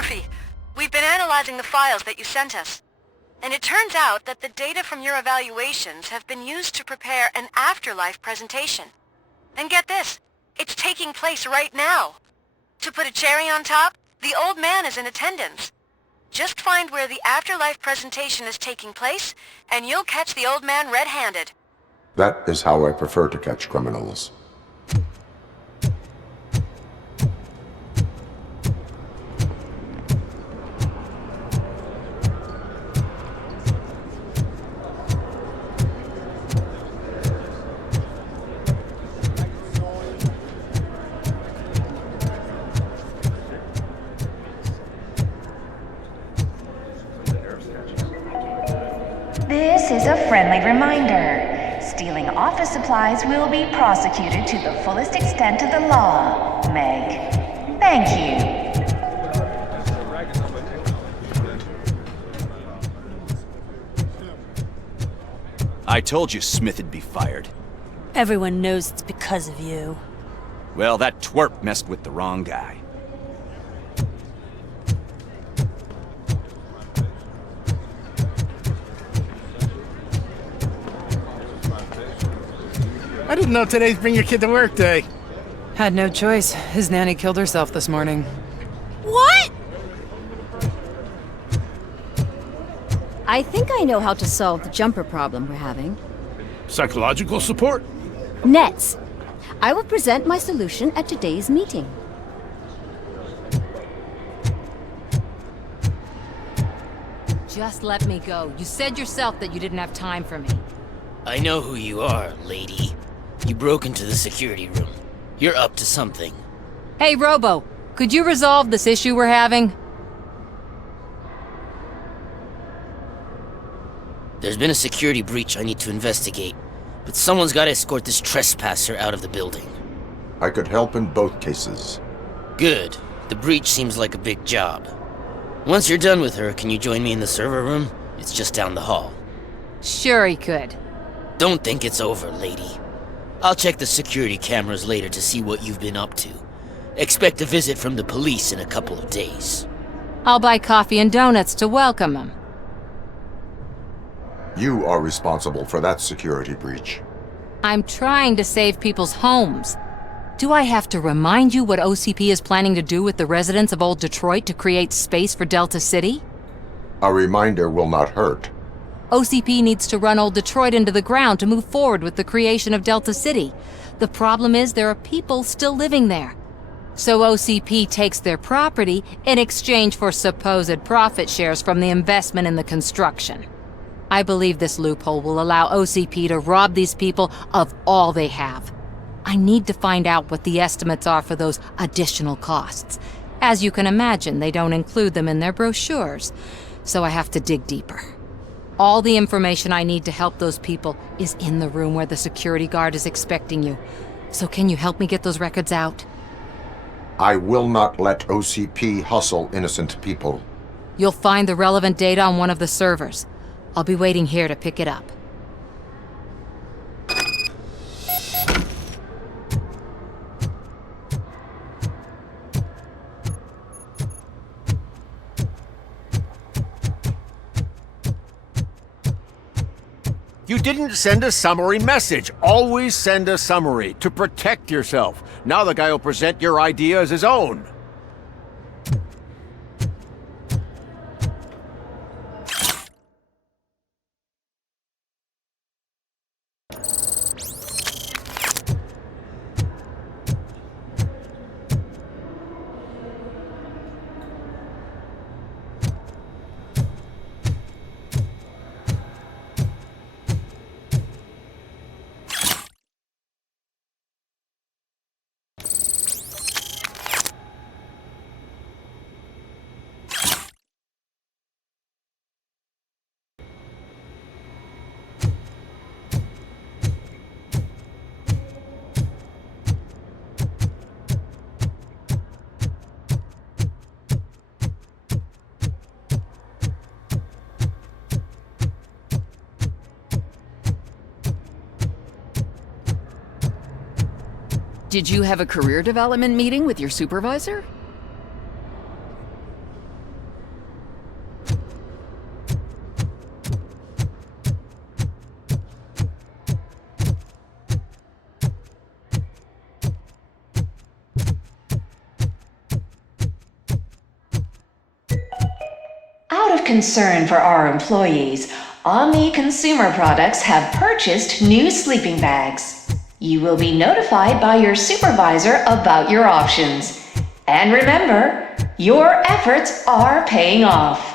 Murphy, we've been analyzing the files that you sent us. And it turns out that the data from your evaluations have been used to prepare an afterlife presentation. And get this, it's taking place right now. To put a cherry on top, the old man is in attendance. Just find where the afterlife presentation is taking place, and you'll catch the old man red-handed. That is how I prefer to catch criminals. This is a friendly reminder. Stealing office supplies will be prosecuted to the fullest extent of the law, Meg. Thank you. I told you Smith'd be fired. Everyone knows it's because of you. Well, that twerp messed with the wrong guy. I didn't know today's Bring Your Kid to Work Day. Had no choice. His nanny killed herself this morning. What? I think I know how to solve the jumper problem we're having. Psychological support? Nets. I will present my solution at today's meeting. Just let me go. You said yourself that you didn't have time for me. I know who you are, lady. You broke into the security room. You're up to something. Hey, Robo, could you resolve this issue we're having? There's been a security breach I need to investigate, but someone's got to escort this trespasser out of the building. I could help in both cases. Good. The breach seems like a big job. Once you're done with her, can you join me in the server room? It's just down the hall. Sure he could. Don't think it's over, lady. I'll check the security cameras later to see what you've been up to. Expect a visit from the police in a couple of days. I'll buy coffee and donuts to welcome him. You are responsible for that security breach. I'm trying to save people's homes. Do I have to remind you what OCP is planning to do with the residents of Old Detroit to create space for Delta City? A reminder will not hurt. OCP needs to run Old Detroit into the ground to move forward with the creation of Delta City. The problem is there are people still living there. So OCP takes their property in exchange for supposed profit shares from the investment in the construction. I believe this loophole will allow OCP to rob these people of all they have. I need to find out what the estimates are for those additional costs. As you can imagine, they don't include them in their brochures, so I have to dig deeper. All the information I need to help those people is in the room where the security guard is expecting you. So can you help me get those records out? I will not let OCP hustle innocent people. You'll find the relevant data on one of the servers. I'll be waiting here to pick it up. You didn't send a summary message. Always send a summary to protect yourself. Now the guy will present your idea as his own. Did you have a career development meeting with your supervisor? of concern for our employees, Omni Consumer Products have purchased new sleeping bags. You will be notified by your supervisor about your options. And remember, your efforts are paying off.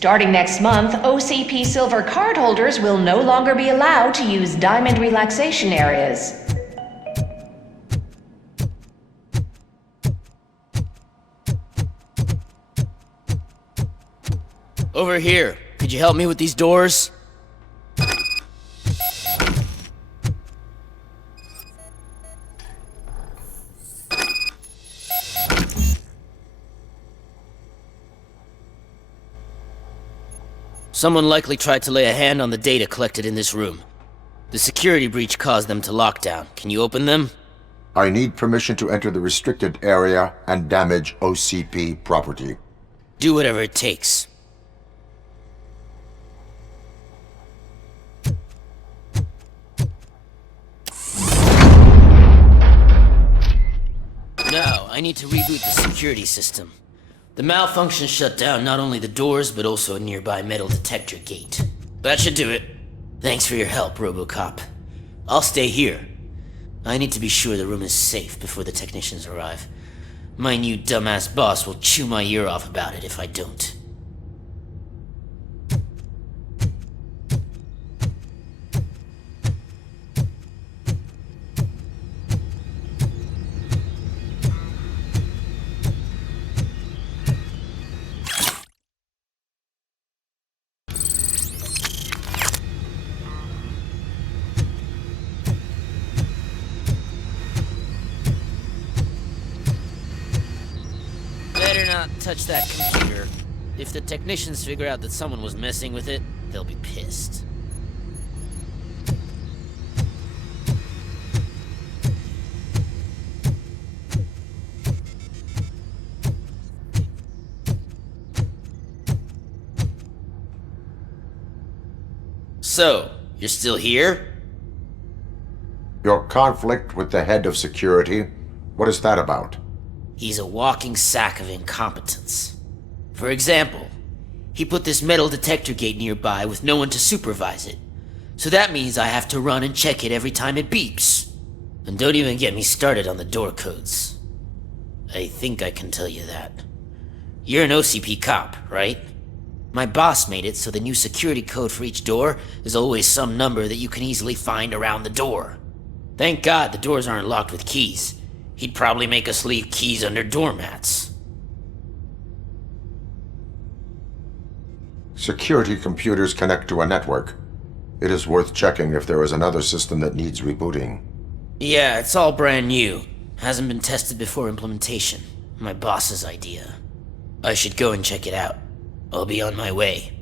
Starting next month, OCP Silver cardholders will no longer be allowed to use diamond relaxation areas. Over here. Could you help me with these doors? Someone likely tried to lay a hand on the data collected in this room. The security breach caused them to lock down. Can you open them? I need permission to enter the restricted area and damage OCP property. Do whatever it takes. Now, I need to reboot the security system. The malfunction shut down not only the doors, but also a nearby metal detector gate. That should do it. Thanks for your help, Robocop. I'll stay here. I need to be sure the room is safe before the technicians arrive. My new dumbass boss will chew my ear off about it if I don't. Better not touch that computer. If the technicians figure out that someone was messing with it, they'll be pissed. So, you're still here? Your conflict with the head of security, what is that about? He's a walking sack of incompetence. For example, he put this metal detector gate nearby with no one to supervise it. So that means I have to run and check it every time it beeps. And don't even get me started on the door codes. I think I can tell you that. You're an OCP cop, right? My boss made it so the new security code for each door is always some number that you can easily find around the door. Thank God the doors aren't locked with keys. He'd probably make us leave keys under doormats. Security computers connect to a network. It is worth checking if there is another system that needs rebooting. Yeah, it's all brand new. Hasn't been tested before implementation. My boss's idea. I should go and check it out. I'll be on my way.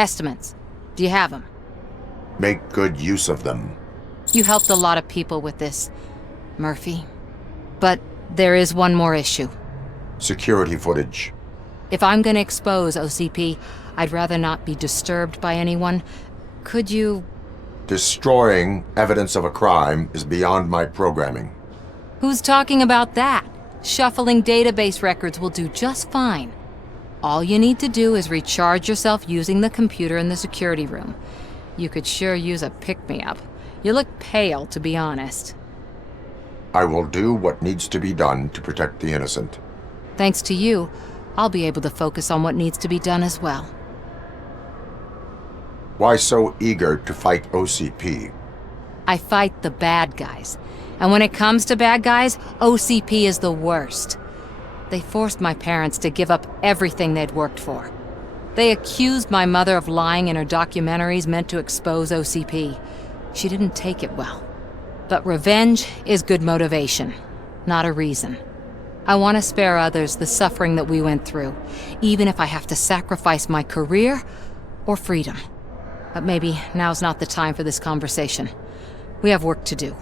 Estimates. Do you have them? Make good use of them. You helped a lot of people with this, Murphy. But there is one more issue. Security footage. If I'm gonna expose OCP, I'd rather not be disturbed by anyone. Could you... Destroying evidence of a crime is beyond my programming. Who's talking about that? Shuffling database records will do just fine. All you need to do is recharge yourself using the computer in the security room. You could sure use a pick-me-up. You look pale, to be honest. I will do what needs to be done to protect the innocent. Thanks to you, I'll be able to focus on what needs to be done as well. Why so eager to fight OCP? I fight the bad guys. And when it comes to bad guys, OCP is the worst. They forced my parents to give up everything they'd worked for. They accused my mother of lying in her documentaries meant to expose OCP. She didn't take it well. But revenge is good motivation, not a reason. I want to spare others the suffering that we went through, even if I have to sacrifice my career or freedom. But maybe now's not the time for this conversation. We have work to do.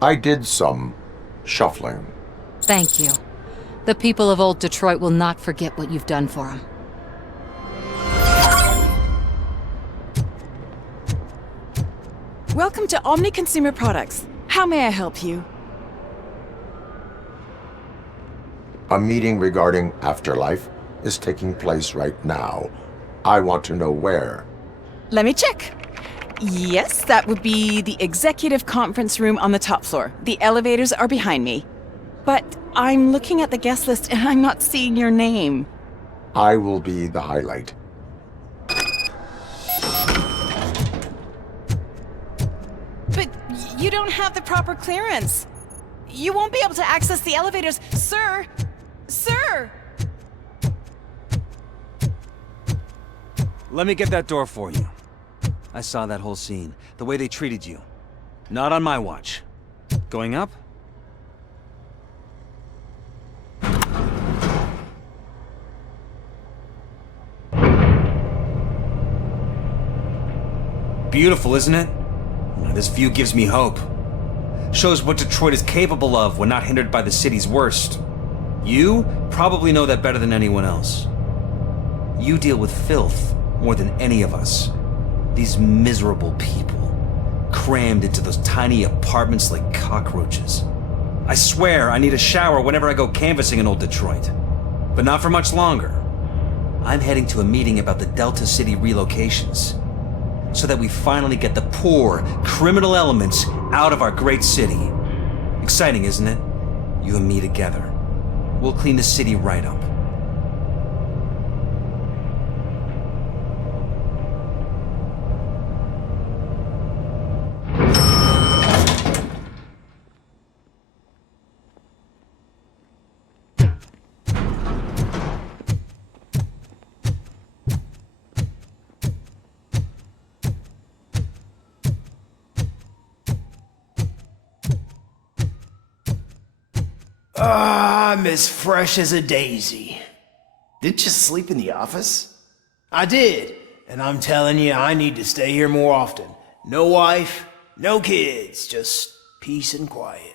I did some shuffling. Thank you. The people of Old Detroit will not forget what you've done for them. Welcome to Omni Consumer Products. How may I help you? A meeting regarding afterlife is taking place right now. I want to know where. Let me check. Yes, that would be the executive conference room on the top floor. The elevators are behind me. But I'm looking at the guest list and I'm not seeing your name. I will be the highlight. But you don't have the proper clearance. You won't be able to access the elevators, sir! Sir! Let me get that door for you. I saw that whole scene. The way they treated you. Not on my watch. Going up? Beautiful, isn't it? This view gives me hope. Shows what Detroit is capable of when not hindered by the city's worst. You probably know that better than anyone else. You deal with filth more than any of us. These miserable people, crammed into those tiny apartments like cockroaches. I swear I need a shower whenever I go canvassing in Old Detroit. But not for much longer. I'm heading to a meeting about the Delta City relocations, so that we finally get the poor, criminal elements out of our great city. Exciting, isn't it? You and me together. We'll clean the city right up. I'm as fresh as a daisy. Didn't you sleep in the office? I did, and I'm telling you, I need to stay here more often. No wife, no kids, just peace and quiet.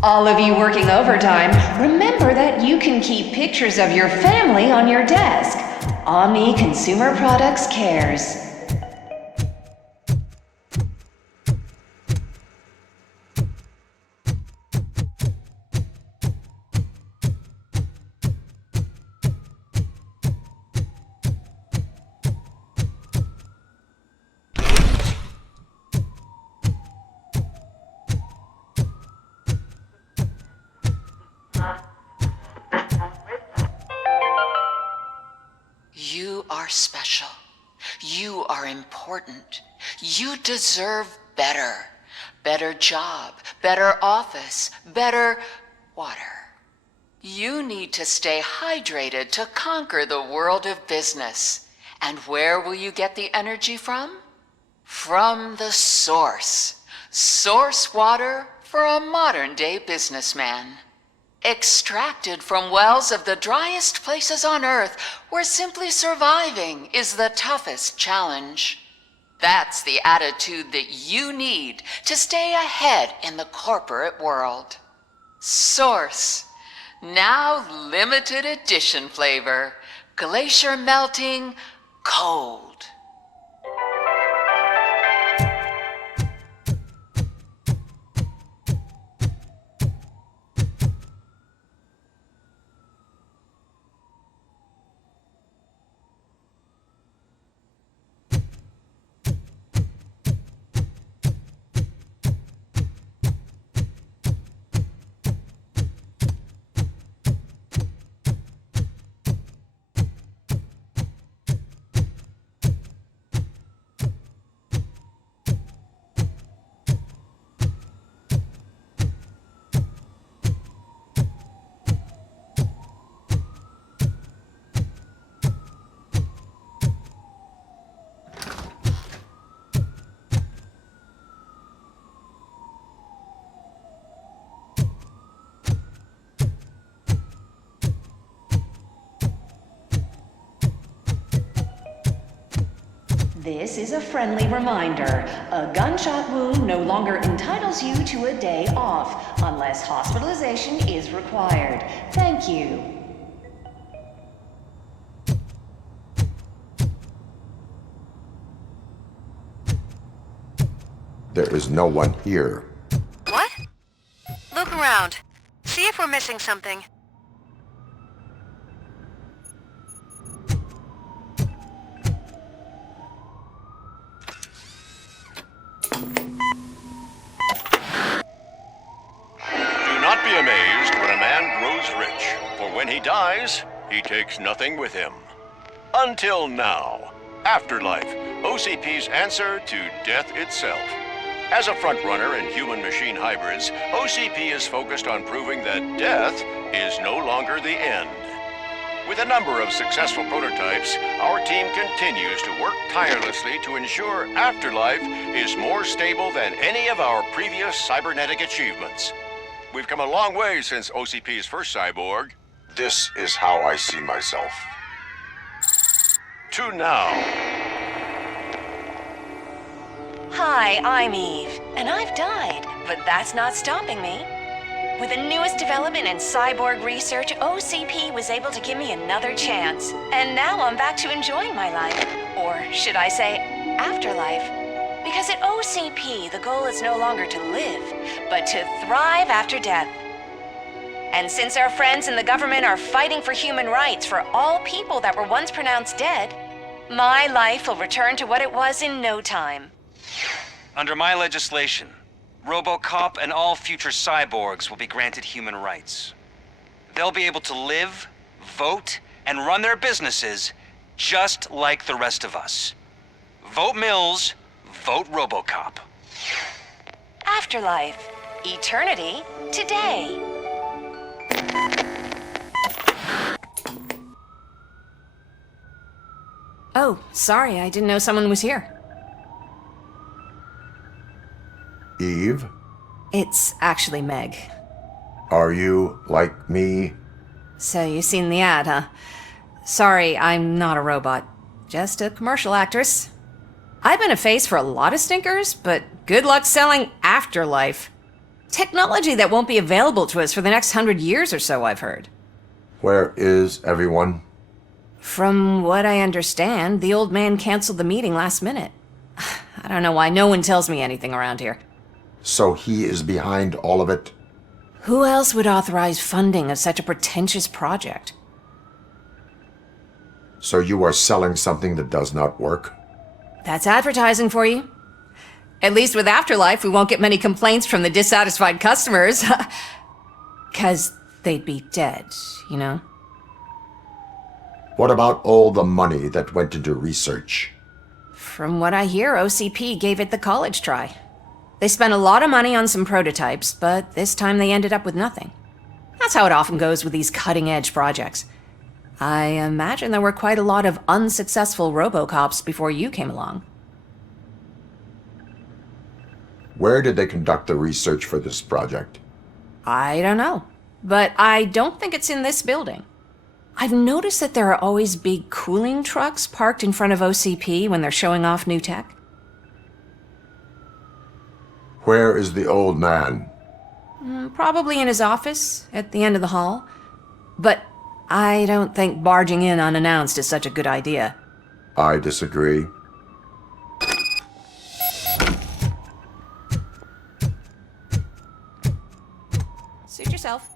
All of you working overtime, remember that you can keep pictures of your family on your desk. Omni Consumer Products cares. You are special. You are important. You deserve better. Better job, better office, better water. You need to stay hydrated to conquer the world of business. And where will you get the energy from? From the source. Source water for a modern-day businessman. Extracted from wells of the driest places on Earth, where simply surviving is the toughest challenge. That's the attitude that you need to stay ahead in the corporate world. Source. Now limited edition flavor. Glacier melting cold. This is a friendly reminder. A gunshot wound no longer entitles you to a day off, unless hospitalization is required. Thank you. There is no one here. What? Look around. See if we're missing something. When he dies, he takes nothing with him. Until now. Afterlife, OCP's answer to death itself. As a frontrunner in human-machine hybrids, OCP is focused on proving that death is no longer the end. With a number of successful prototypes, our team continues to work tirelessly to ensure Afterlife is more stable than any of our previous cybernetic achievements. We've come a long way since OCP's first cyborg. This is how I see myself. To now. Hi, I'm Eve, and I've died, but that's not stopping me. With the newest development in cyborg research, OCP was able to give me another chance. And now I'm back to enjoying my life. Or should I say, afterlife? Because at OCP, the goal is no longer to live, but to thrive after death. And since our friends in the government are fighting for human rights for all people that were once pronounced dead, my life will return to what it was in no time. Under my legislation, Robocop and all future cyborgs will be granted human rights. They'll be able to live, vote, and run their businesses just like the rest of us. Vote Mills, vote Robocop. Afterlife. Eternity. Today. Oh, sorry, I didn't know someone was here. Eve? It's actually Meg. Are you like me? So you seen the ad, huh? Sorry, I'm not a robot. Just a commercial actress. I've been a face for a lot of stinkers, but good luck selling Afterlife. Technology that won't be available to us for the next 100 years or so, I've heard. Where is everyone? From what I understand, the old man canceled the meeting last minute. I don't know why no one tells me anything around here. So he is behind all of it? Who else would authorize funding of such a pretentious project? So you are selling something that does not work? That's advertising for you. At least with Afterlife, we won't get many complaints from the dissatisfied customers. 'Cause they'd be dead, you know? What about all the money that went into research? From what I hear, OCP gave it the college try. They spent a lot of money on some prototypes, but this time they ended up with nothing. That's how it often goes with these cutting-edge projects. I imagine there were quite a lot of unsuccessful Robocops before you came along. Where did they conduct the research for this project? I don't know, but I don't think it's in this building. I've noticed that there are always big cooling trucks parked in front of OCP when they're showing off new tech. Where is the old man? Probably in his office, at the end of the hall. But I don't think barging in unannounced is such a good idea. I disagree. Suit yourself.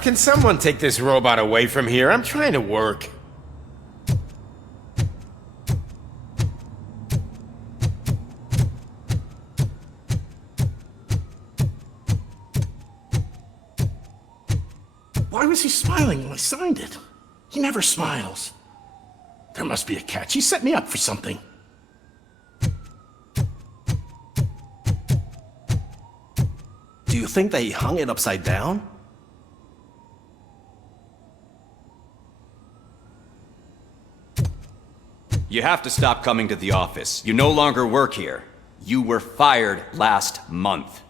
Can someone take this robot away from here? I'm trying to work. Why was he smiling when I signed it? He never smiles. There must be a catch. He set me up for something. Do you think they hung it upside down? You have to stop coming to the office. You no longer work here. You were fired last month.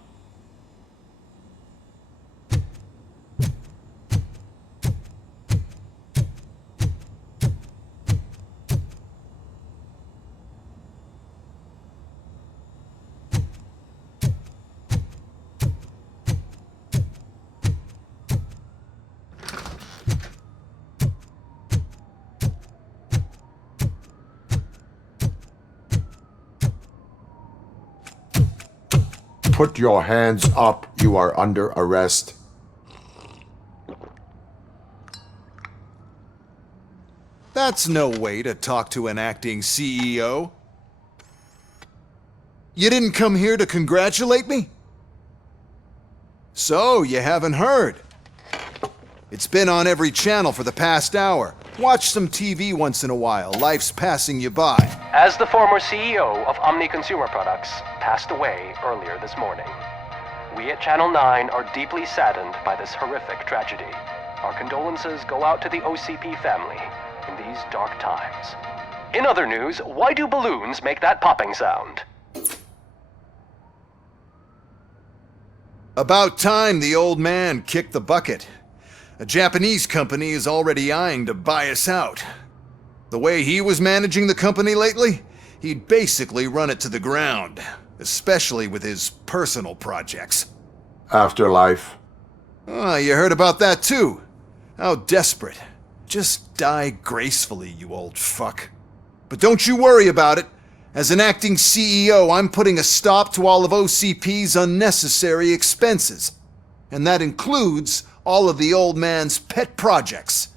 Put your hands up. You are under arrest. That's no way to talk to an acting CEO. You didn't come here to congratulate me? So, you haven't heard. It's been on every channel for the past hour. Watch some TV once in a while. Life's passing you by. As the former CEO of Omni Consumer Products passed away earlier this morning, we at Channel 9 are deeply saddened by this horrific tragedy. Our condolences go out to the OCP family in these dark times. In other news, why do balloons make that popping sound? About time the old man kicked the bucket. A Japanese company is already eyeing to buy us out. The way he was managing the company lately, he'd basically run it to the ground, especially with his personal projects. Afterlife. Oh, you heard about that too? How desperate. Just die gracefully, you old fuck. But don't you worry about it. As an acting CEO, I'm putting a stop to all of OCP's unnecessary expenses. And that includes all of the old man's pet projects.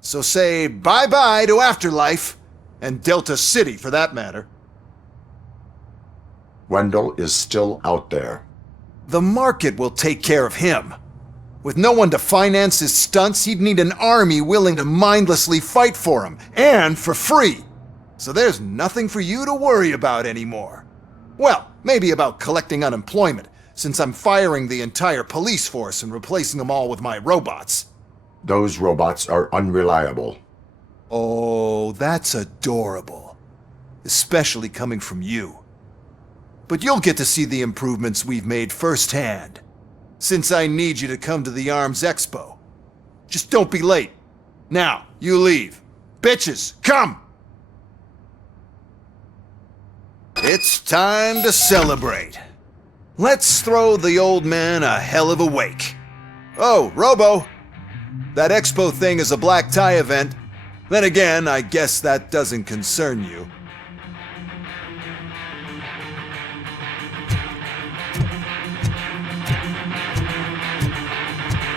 So say bye-bye to Afterlife, and Delta City for that matter. Wendell is still out there. The market will take care of him. With no one to finance his stunts, he'd need an army willing to mindlessly fight for him, and for free. So there's nothing for you to worry about anymore. Well, maybe about collecting unemployment, since I'm firing the entire police force and replacing them all with my robots. Those robots are unreliable. Oh, that's adorable. Especially coming from you. But you'll get to see the improvements we've made firsthand, since I need you to come to the Arms Expo. Just don't be late. Now, you leave. Bitches, come! It's time to celebrate. Let's throw the old man a hell of a wake. Oh, Robo! That expo thing is a black tie event. Then again, I guess that doesn't concern you.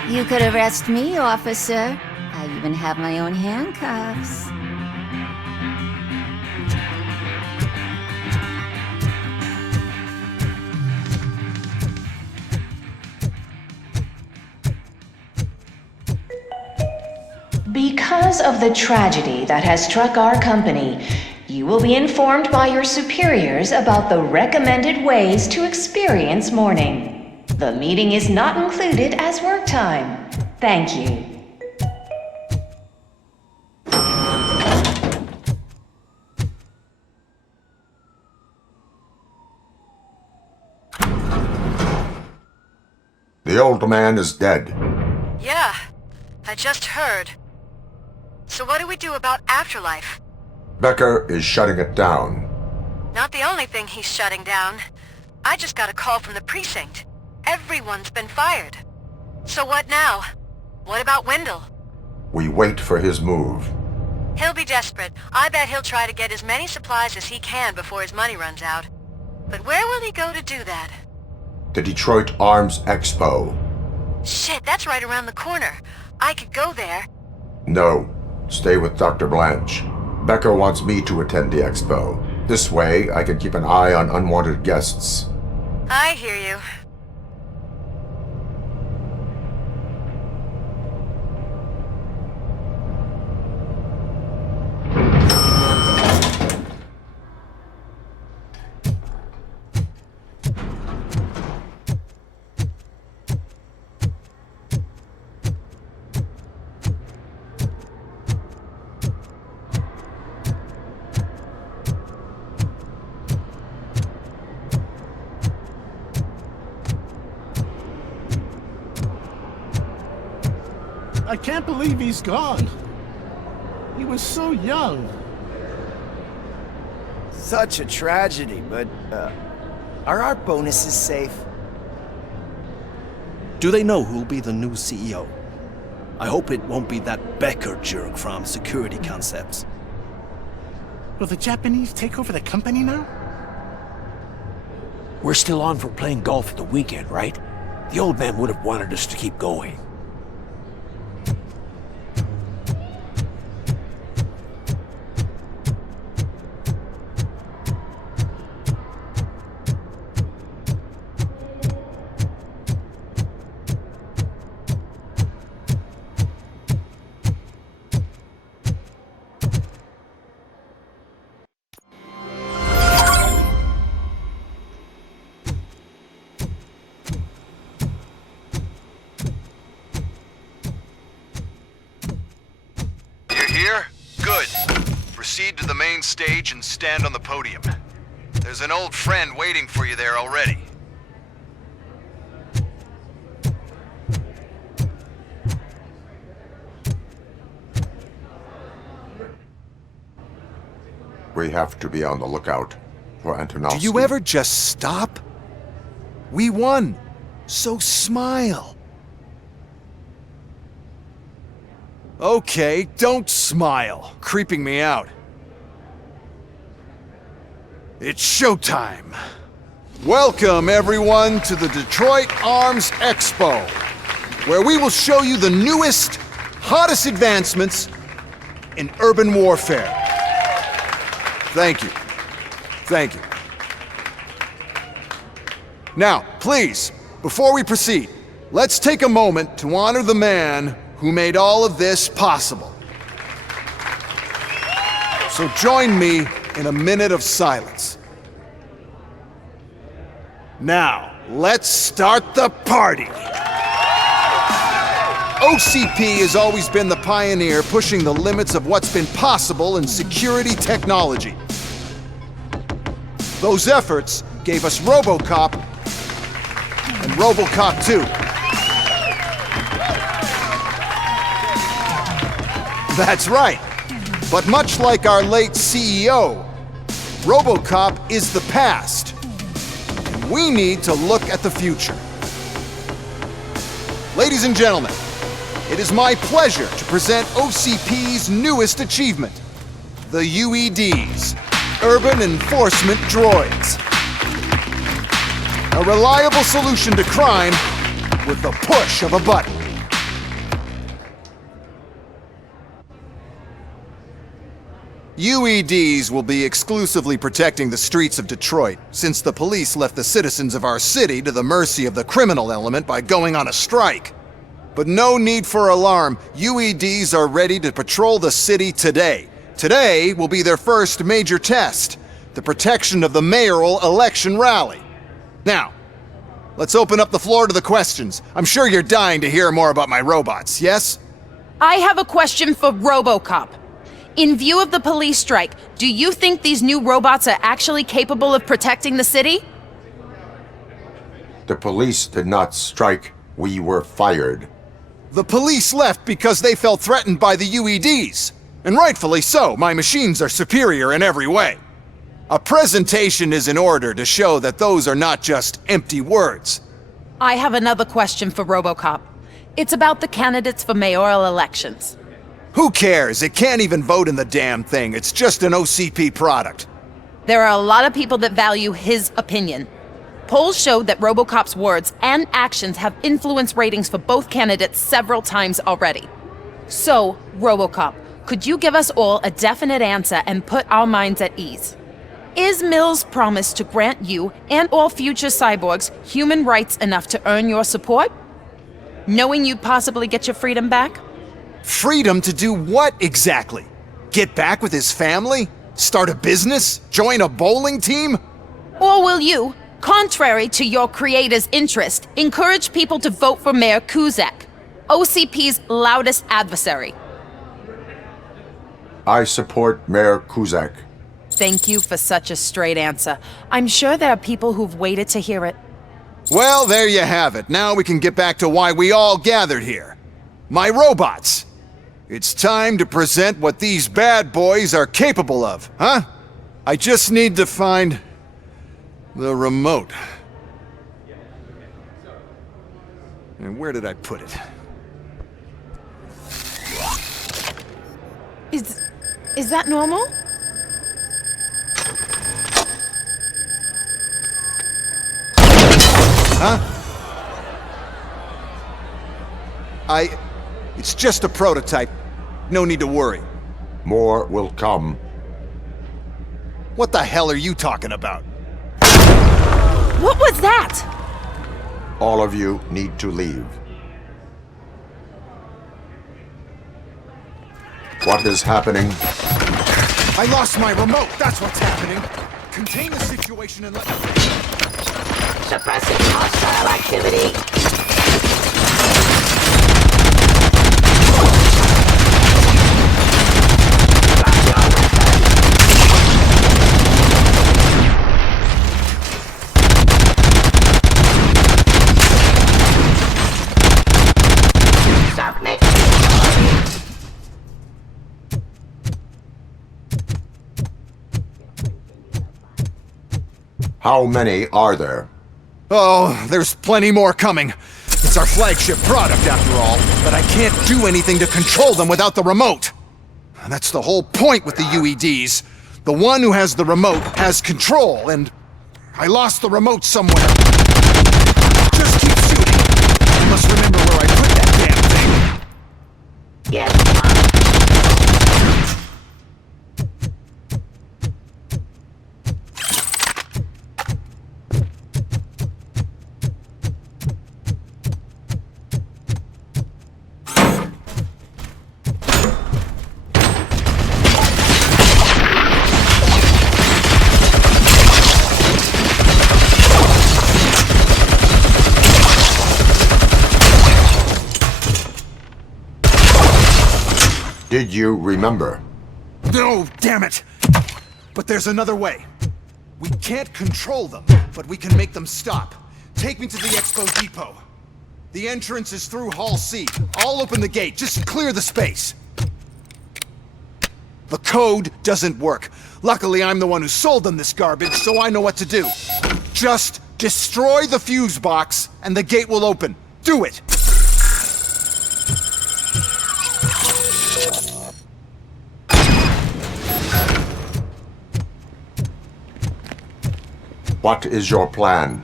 You could arrest me, officer. I even have my own handcuffs. Because of the tragedy that has struck our company, you will be informed by your superiors about the recommended ways to experience mourning. The meeting is not included as work time. Thank you. The old man is dead. Yeah, I just heard. So what do we do about afterlife? Becker is shutting it down. Not the only thing he's shutting down. I just got a call from the precinct. Everyone's been fired. So what now? What about Wendell? We wait for his move. He'll be desperate. I bet he'll try to get as many supplies as he can before his money runs out. But where will he go to do that? The Detroit Arms Expo. Shit, that's right around the corner. I could go there. No. Stay with Dr. Blanche. Becker wants me to attend the expo. This way, I can keep an eye on unwanted guests. I hear you. I can't believe he's gone. He was so young. Such a tragedy, but, are our bonuses safe? Do they know who'll be the new CEO? I hope it won't be that Becker jerk from Security Concepts. Will the Japanese take over the company now? We're still on for playing golf at the weekend, right? The old man would have wanted us to keep going. Good. Proceed to the main stage and stand on the podium. There's an old friend waiting for you there already. We have to be on the lookout for Antonovsky. Do you ever just stop? We won, so smile. Okay, don't smile. Creeping me out. It's showtime. Welcome, everyone, to the Detroit Arms Expo, where we will show you the newest, hottest advancements in urban warfare. Thank you. Thank you. Now, please, before we proceed, let's take a moment to honor the man who made all of this possible. So join me in a minute of silence. Now, let's start the party. OCP has always been the pioneer pushing the limits of what's been possible in security technology. Those efforts gave us Robocop and Robocop 2. That's right. But much like our late CEO, Robocop is the past. And we need to look at the future. Ladies and gentlemen, it is my pleasure to present OCP's newest achievement, the UEDs, Urban Enforcement Droids. A reliable solution to crime with the push of a button. UEDs will be exclusively protecting the streets of Detroit, since the police left the citizens of our city to the mercy of the criminal element by going on a strike. But no need for alarm. UEDs are ready to patrol the city today. Today will be their first major test, the protection of the mayoral election rally. Now, let's open up the floor to the questions. I'm sure you're dying to hear more about my robots, yes? I have a question for Robocop. In view of the police strike, do you think these new robots are actually capable of protecting the city? The police did not strike. We were fired. The police left because they felt threatened by the UEDs. And rightfully so, my machines are superior in every way. A presentation is in order to show that those are not just empty words. I have another question for Robocop. It's about the candidates for mayoral elections. Who cares? It can't even vote in the damn thing. It's just an OCP product. There are a lot of people that value his opinion. Polls show that Robocop's words and actions have influenced ratings for both candidates several times already. So, Robocop, could you give us all a definite answer and put our minds at ease? Is Mills' promise to grant you and all future cyborgs human rights enough to earn your support? Knowing you'd possibly get your freedom back? Freedom to do what exactly? Get back with his family? Start a business? Join a bowling team? Or will you, contrary to your creator's interest, encourage people to vote for Mayor Kuzak, OCP's loudest adversary? I support Mayor Kuzak. Thank you for such a straight answer. I'm sure there are people who've waited to hear it. Well, there you have it. Now we can get back to why we all gathered here. My robots. It's time to present what these bad boys are capable of, huh? I just need to find the remote. And where did I put it? Is that normal? Huh? It's just a prototype. No need to worry. More will come. What the hell are you talking about? What was that? All of you need to leave. What is happening? I lost my remote. That's what's happening. Contain the situation and let me... Suppressing hostile activity. Stop making noise. How many are there? Oh, there's plenty more coming. It's our flagship product, after all, but I can't do anything to control them without the remote. That's the whole point with the UEDs. The one who has the remote has control, and I lost the remote somewhere. Just keep shooting. I must remember where I put that damn thing. Yes. Did you remember? No, damn it! But there's another way. We can't control them, but we can make them stop. Take me to the Expo Depot. The entrance is through Hall C. I'll open the gate. Just clear the space. The code doesn't work. Luckily, I'm the one who sold them this garbage, so I know what to do. Just destroy the fuse box, and the gate will open. Do it! What is your plan?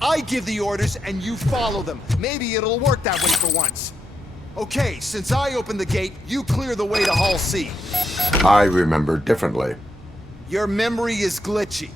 I give the orders and you follow them. Maybe it'll work that way for once. Okay, since I opened the gate, you clear the way to Hall C. I remember differently. Your memory is glitchy.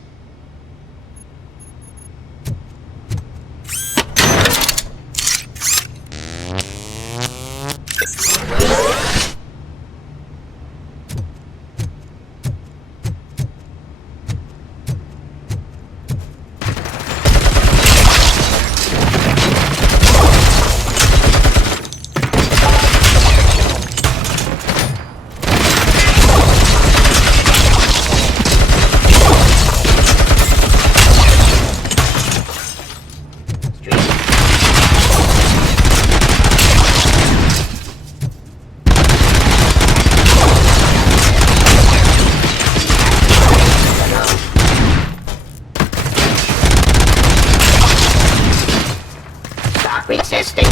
Stop resisting.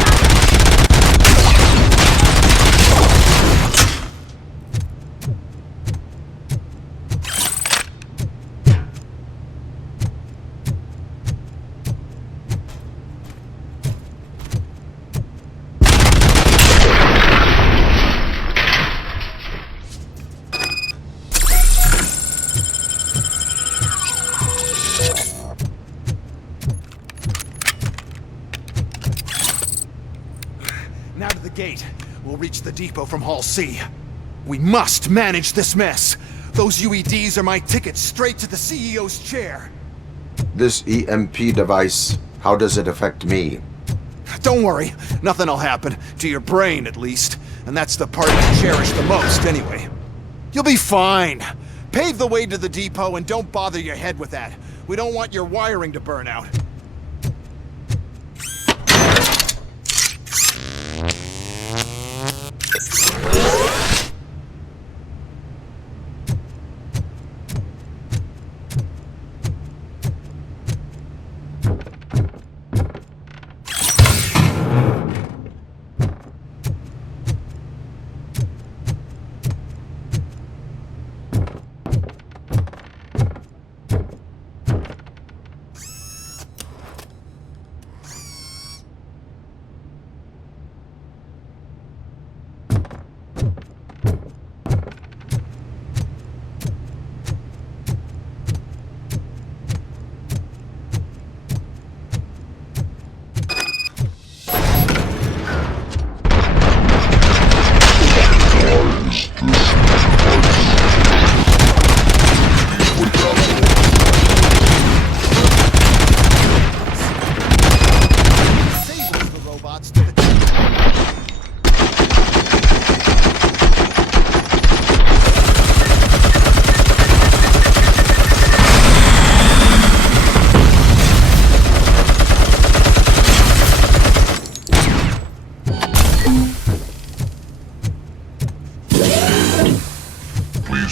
Now to the gate. We'll reach the depot from Hall C. We must manage this mess. Those UEDs are my ticket straight to the CEO's chair. This EMP device, how does it affect me? Don't worry, nothing'll happen. To your brain, at least. And that's the part you cherish the most, anyway. You'll be fine. Pave the way to the depot and don't bother your head with that. We don't want your wiring to burn out.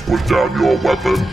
Put down your weapon.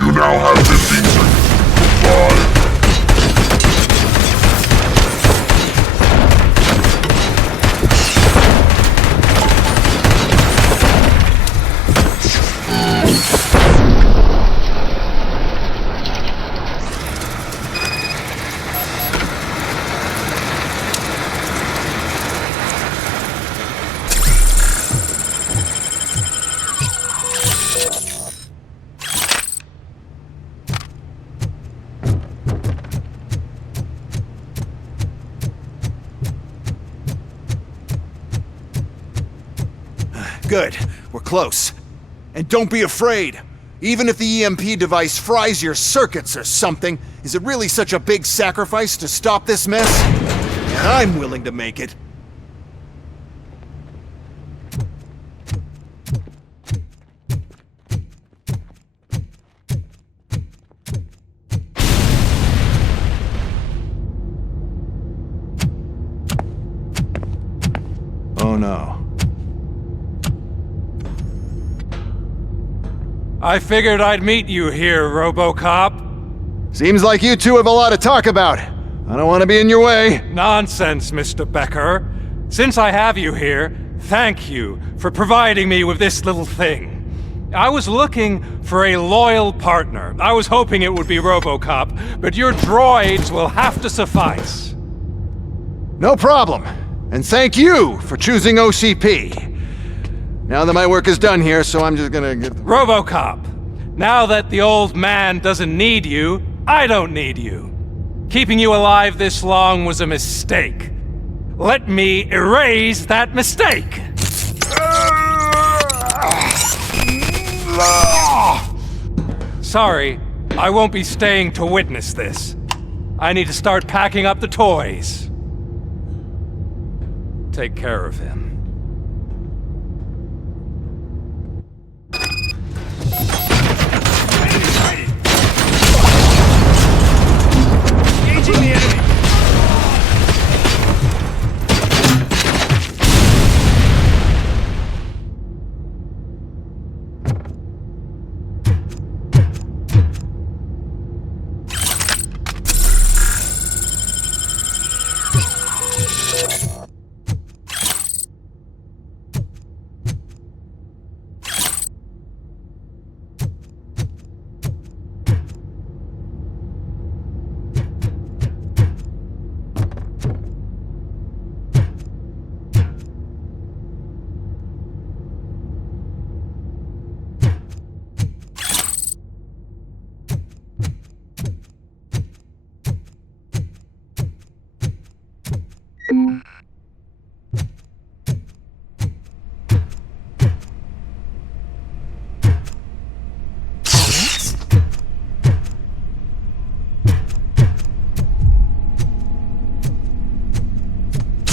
You now have 15 seconds. 5. Good. We're close. And don't be afraid. Even if the EMP device fries your circuits or something, is it really such a big sacrifice to stop this mess? And I'm willing to make it. Oh no. I figured I'd meet you here, Robocop. Seems like you two have a lot to talk about. I don't want to be in your way. Nonsense, Mr. Becker. Since I have you here, thank you for providing me with this little thing. I was looking for a loyal partner. I was hoping it would be Robocop, but your droids will have to suffice. No problem. And thank you for choosing OCP. Now that my work is done here, so I'm just gonna get... Robocop, now that the old man doesn't need you, I don't need you. Keeping you alive this long was a mistake. Let me erase that mistake! Sorry, I won't be staying to witness this. I need to start packing up the toys. Take care of him. Engaging the enemy!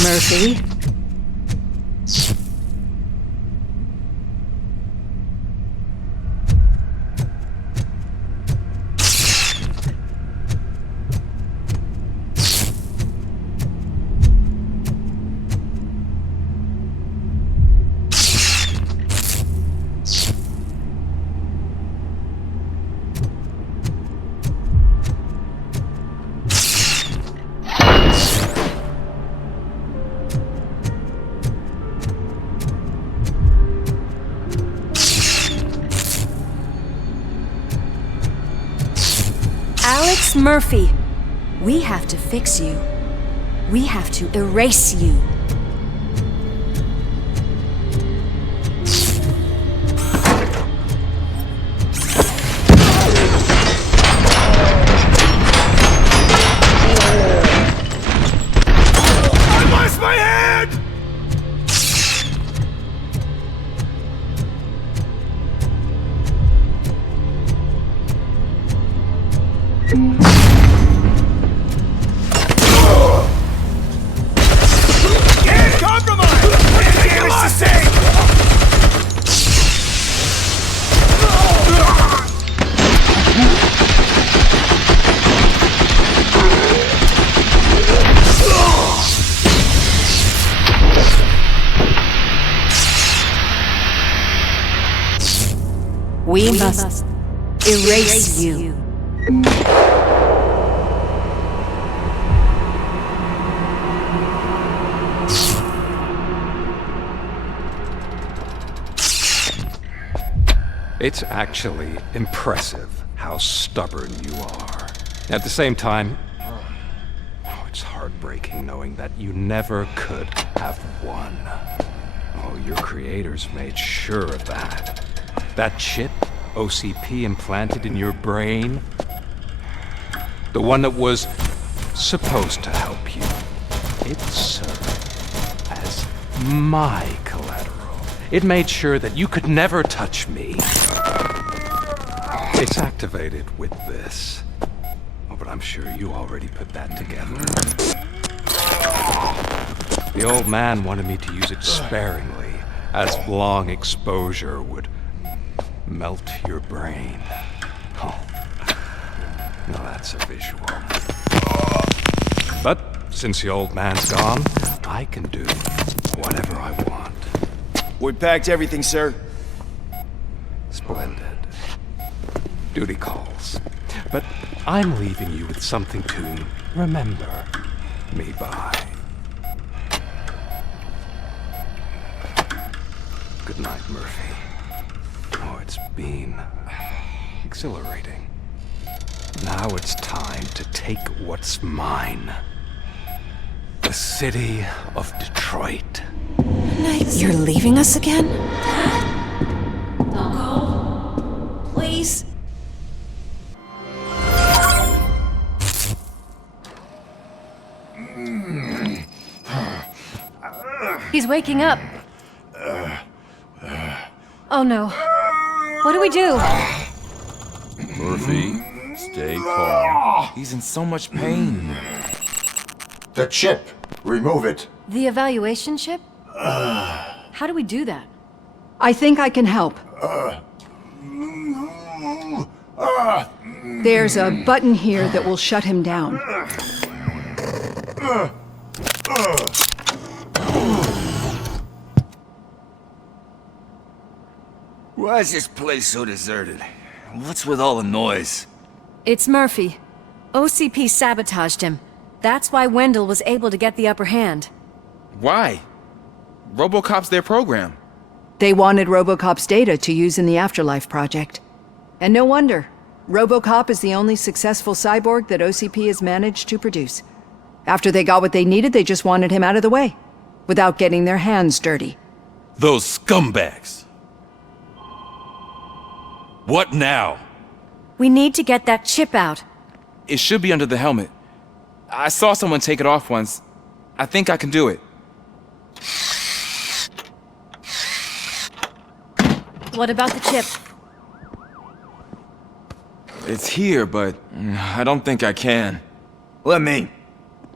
Murphy? Alex Murphy, we have to fix you. We have to erase you. I lost my hand! Can't compromise! Damage sustained! We must erase you. It's actually impressive how stubborn you are. At the same time, it's heartbreaking knowing that you never could have won. Oh, your creators made sure of that. That chip OCP implanted in your brain, the one that was supposed to help you, it served as my collateral. It made sure that you could never touch me. It's activated with this. Oh, but I'm sure you already put that together. The old man wanted me to use it sparingly, as long exposure would melt your brain. Oh, now that's a visual. But since the old man's gone, I can do whatever I want. We packed everything, sir. Splendid. Duty calls. But I'm leaving you with something to remember me by. Good night, Murphy. Oh, it's been exhilarating. Now it's time to take what's mine. The city of Detroit. You're leaving us again? Don't go. Please. He's waking up. Oh no. What do we do? Murphy, stay calm. He's in so much pain. The chip. Remove it. The evaluation chip? How do we do that? I think I can help. There's a button here that will shut him down. Why is this place so deserted? What's with all the noise? It's Murphy. OCP sabotaged him. That's why Wendell was able to get the upper hand. Why? Robocop's their program. They wanted Robocop's data to use in the Afterlife project. And no wonder. Robocop is the only successful cyborg that OCP has managed to produce. After they got what they needed, they just wanted him out of the way, without getting their hands dirty. Those scumbags! What now? We need to get that chip out. It should be under the helmet. I saw someone take it off once. I think I can do it. What about the chip? It's here, but I don't think I can. Let me.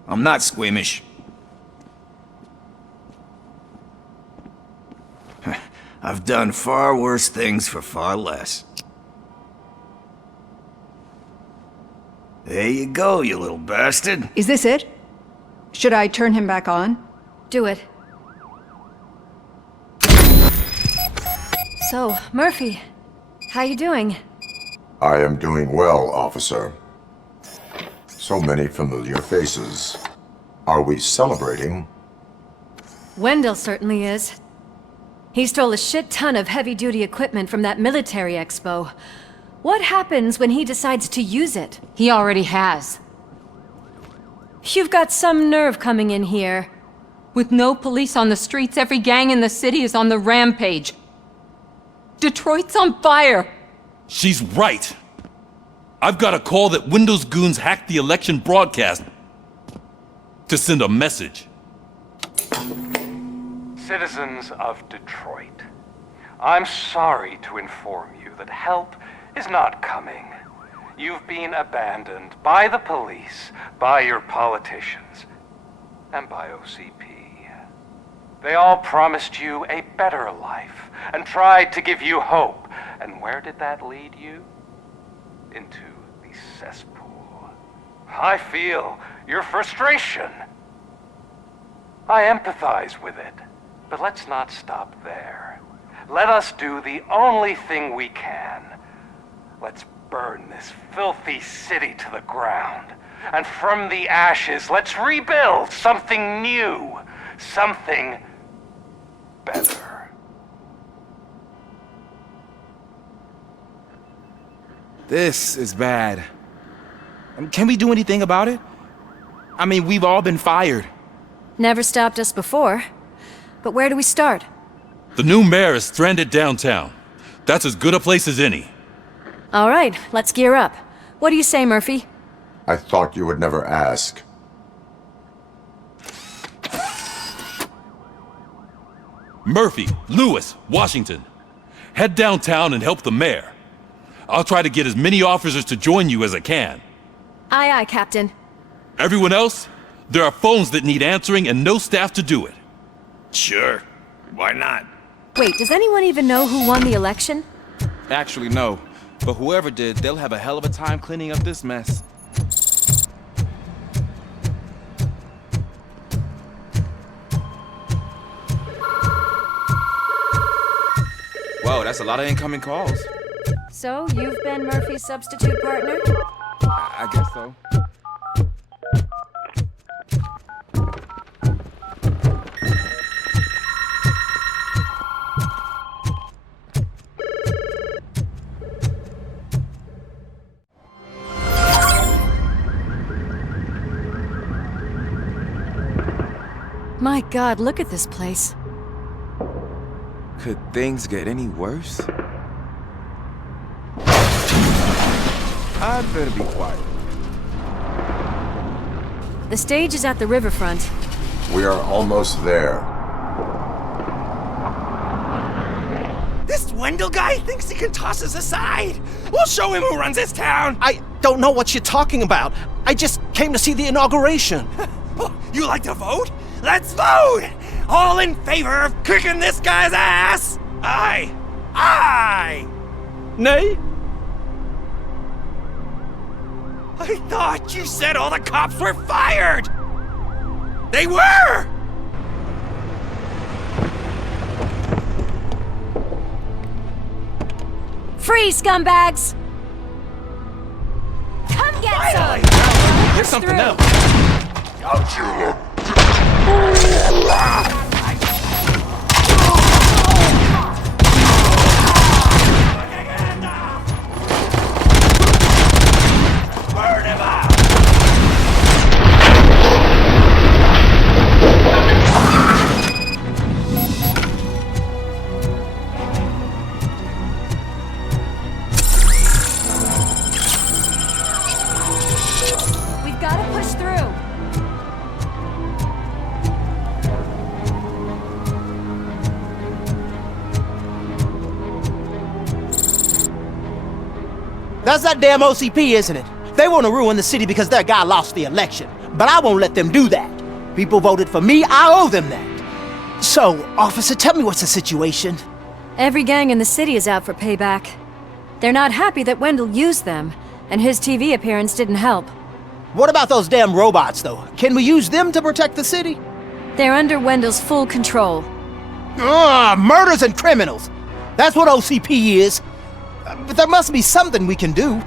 I'm not squeamish. I've done far worse things for far less. There you go, you little bastard. Is this it? Should I turn him back on? Do it. So, Murphy, how you doing? I am doing well, officer. So many familiar faces. Are we celebrating? Wendell certainly is. He stole a shit ton of heavy-duty equipment from that military expo. What happens when he decides to use it? He already has. You've got some nerve coming in here. With no police on the streets, every gang in the city is on the rampage. Detroit's on fire! She's right! I've got a call that Windows goons hacked the election broadcast to send a message. Citizens of Detroit, I'm sorry to inform you that help is not coming. You've been abandoned by the police, by your politicians, and by OCP. They all promised you a better life and tried to give you hope. And where did that lead you? Into the cesspool. I feel your frustration. I empathize with it. But let's not stop there. Let us do the only thing we can. Let's burn this filthy city to the ground. And from the ashes, let's rebuild something new. Something better. This is bad. Can we do anything about it? I mean, we've all been fired. Never stopped us before. But where do we start? The new mayor is stranded downtown. That's as good a place as any. All right, let's gear up. What do you say, Murphy? I thought you would never ask. Murphy, Lewis, Washington. Head downtown and help the mayor. I'll try to get as many officers to join you as I can. Aye, aye, Captain. Everyone else? There are phones that need answering and no staff to do it. Sure. Why not? Wait, does anyone even know who won the election? Actually, no. But whoever did, they'll have a hell of a time cleaning up this mess. Whoa, that's a lot of incoming calls. So, you've been Murphy's substitute partner? I guess so. My God, look at this place. Could things get any worse? I'd better be quiet. The stage is at the riverfront. We are almost there. This Wendell guy thinks he can toss us aside. We'll show him who runs this town. I don't know what you're talking about. I just came to see the inauguration. You like to vote? Let's vote! All in favor of kicking this guy's ass? Aye! Aye! Nay? I thought you said all the cops were fired! They were! Freeze, scumbags! Come get some! There's something else. Don't you look? Burn him up! We've got to push through. That's that damn OCP, isn't it? They want to ruin the city because their guy lost the election. But I won't let them do that. People voted for me, I owe them that. So, officer, tell me what's the situation. Every gang in the city is out for payback. They're not happy that Wendell used them, and his TV appearance didn't help. What about those damn robots, though? Can we use them to protect the city? They're under Wendell's full control. Murders and criminals. That's what OCP is. But there must be something we can do.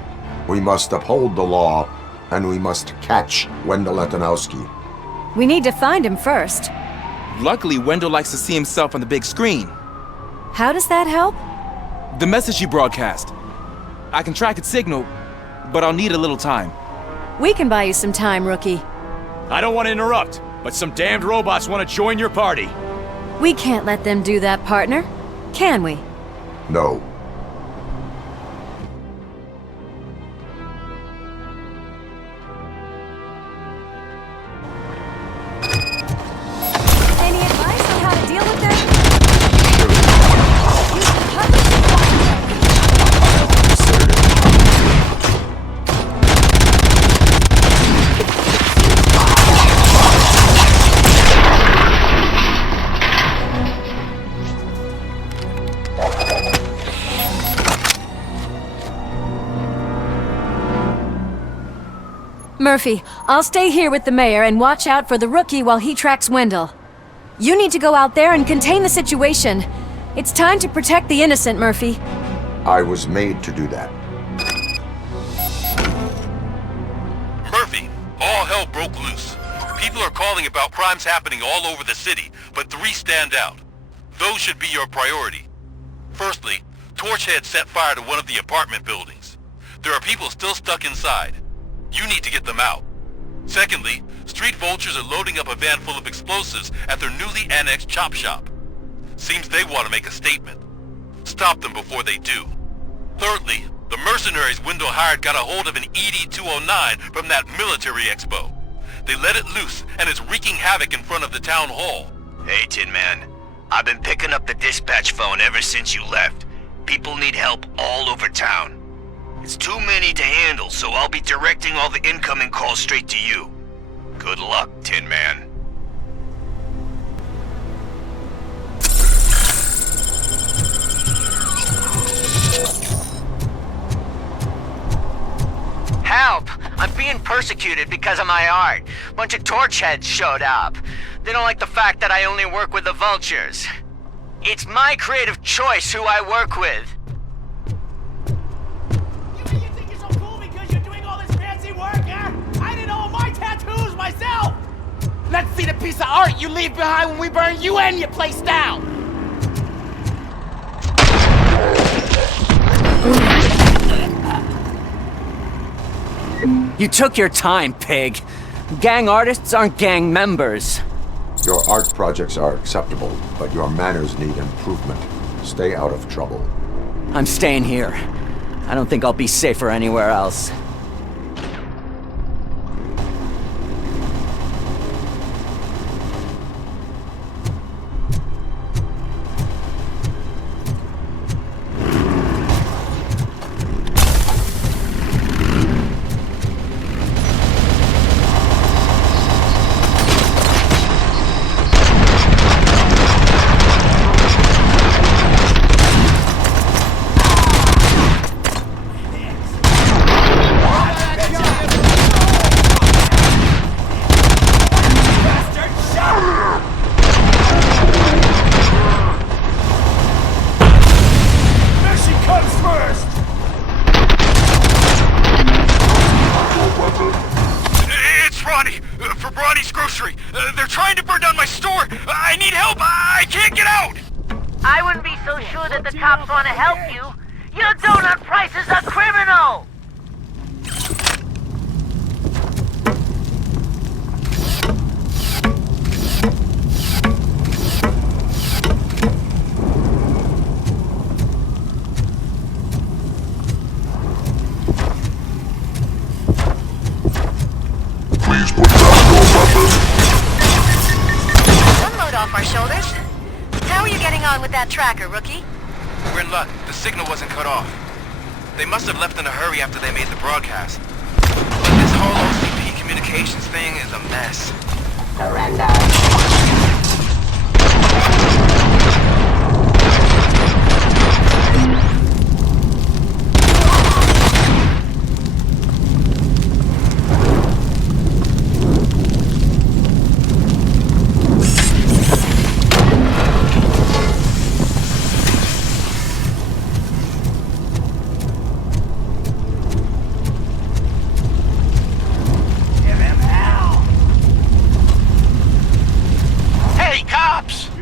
We must uphold the law, and we must catch Wendell Antonowski. We need to find him first. Luckily, Wendell likes to see himself on the big screen. How does that help? The message you broadcast. I can track its signal, but I'll need a little time. We can buy you some time, rookie. I don't want to interrupt, but some damned robots want to join your party. We can't let them do that, partner. Can we? No. Any advice on how to deal with them? Murphy, I'll stay here with the mayor and watch out for the rookie while he tracks Wendell. You need to go out there and contain the situation. It's time to protect the innocent, Murphy. I was made to do that. Murphy, all hell broke loose. People are calling about crimes happening all over the city, but 3 stand out. Those should be your priority. Firstly, Torchhead set fire to one of the apartment buildings. There are people still stuck inside. You need to get them out. Secondly, street vultures are loading up a van full of explosives at their newly annexed chop shop. Seems they want to make a statement. Stop them before they do. Thirdly, the mercenaries Wendell hired got a hold of an ED-209 from that military expo. They let it loose, and it's wreaking havoc in front of the town hall. Hey, Tin Man. I've been picking up the dispatch phone ever since you left. People need help all over town. It's too many to handle, so I'll be directing all the incoming calls straight to you. Good luck, Tin Man. Help! I'm being persecuted because of my art. Bunch of torchheads showed up. They don't like the fact that I only work with the vultures. It's my creative choice who I work with. Let's see the piece of art you leave behind when we burn you and your place down! You took your time, pig. Gang artists aren't gang members. Your art projects are acceptable, but your manners need improvement. Stay out of trouble. I'm staying here. I don't think I'll be safer anywhere else. They're trying to burn down my store! I need help! I can't get out! I wouldn't be so sure that the cops want to help you. Your donut price is a criminal! Please put down your weapon. One load off our shoulders. How are you getting on with that tracker, rookie? We're in luck. The signal wasn't cut off. They must have left in a hurry after they made the broadcast. But this whole OCP communications thing is a mess. Surrender.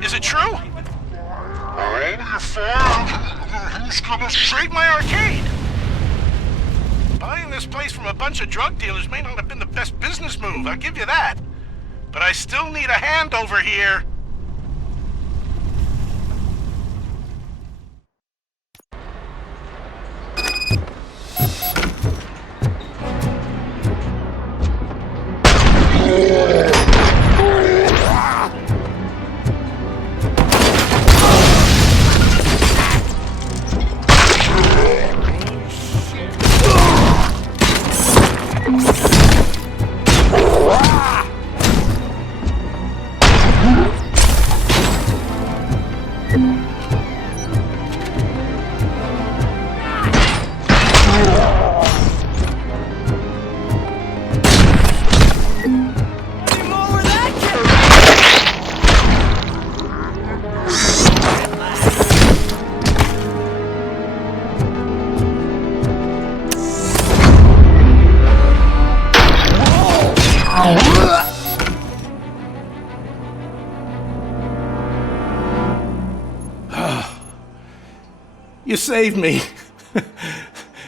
Is it true? Who's gonna save my arcade? Buying this place from a bunch of drug dealers may not have been the best business move, I'll give you that. But I still need a hand over here. You saved me.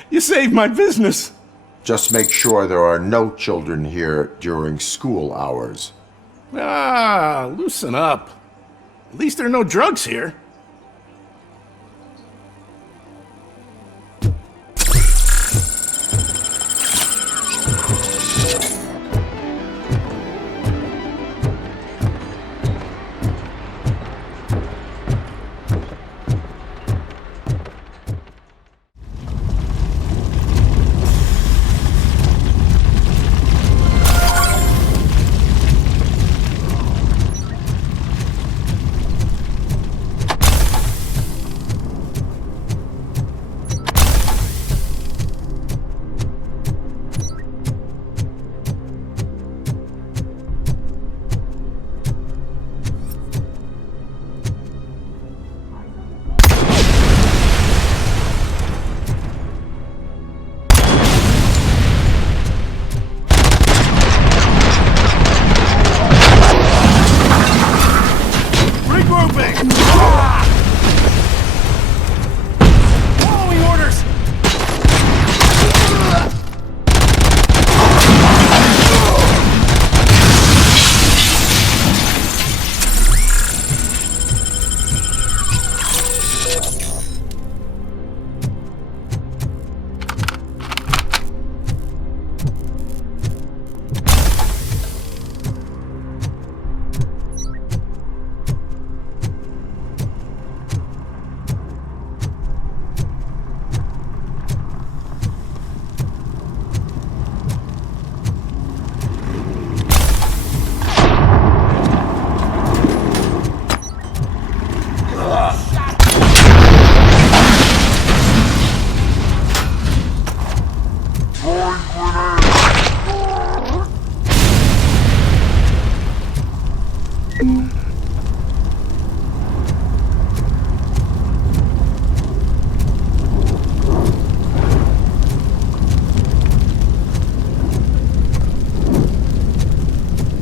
You saved my business. Just make sure there are no children here during school hours. Ah, loosen up. At least there are no drugs here. moving! Following orders!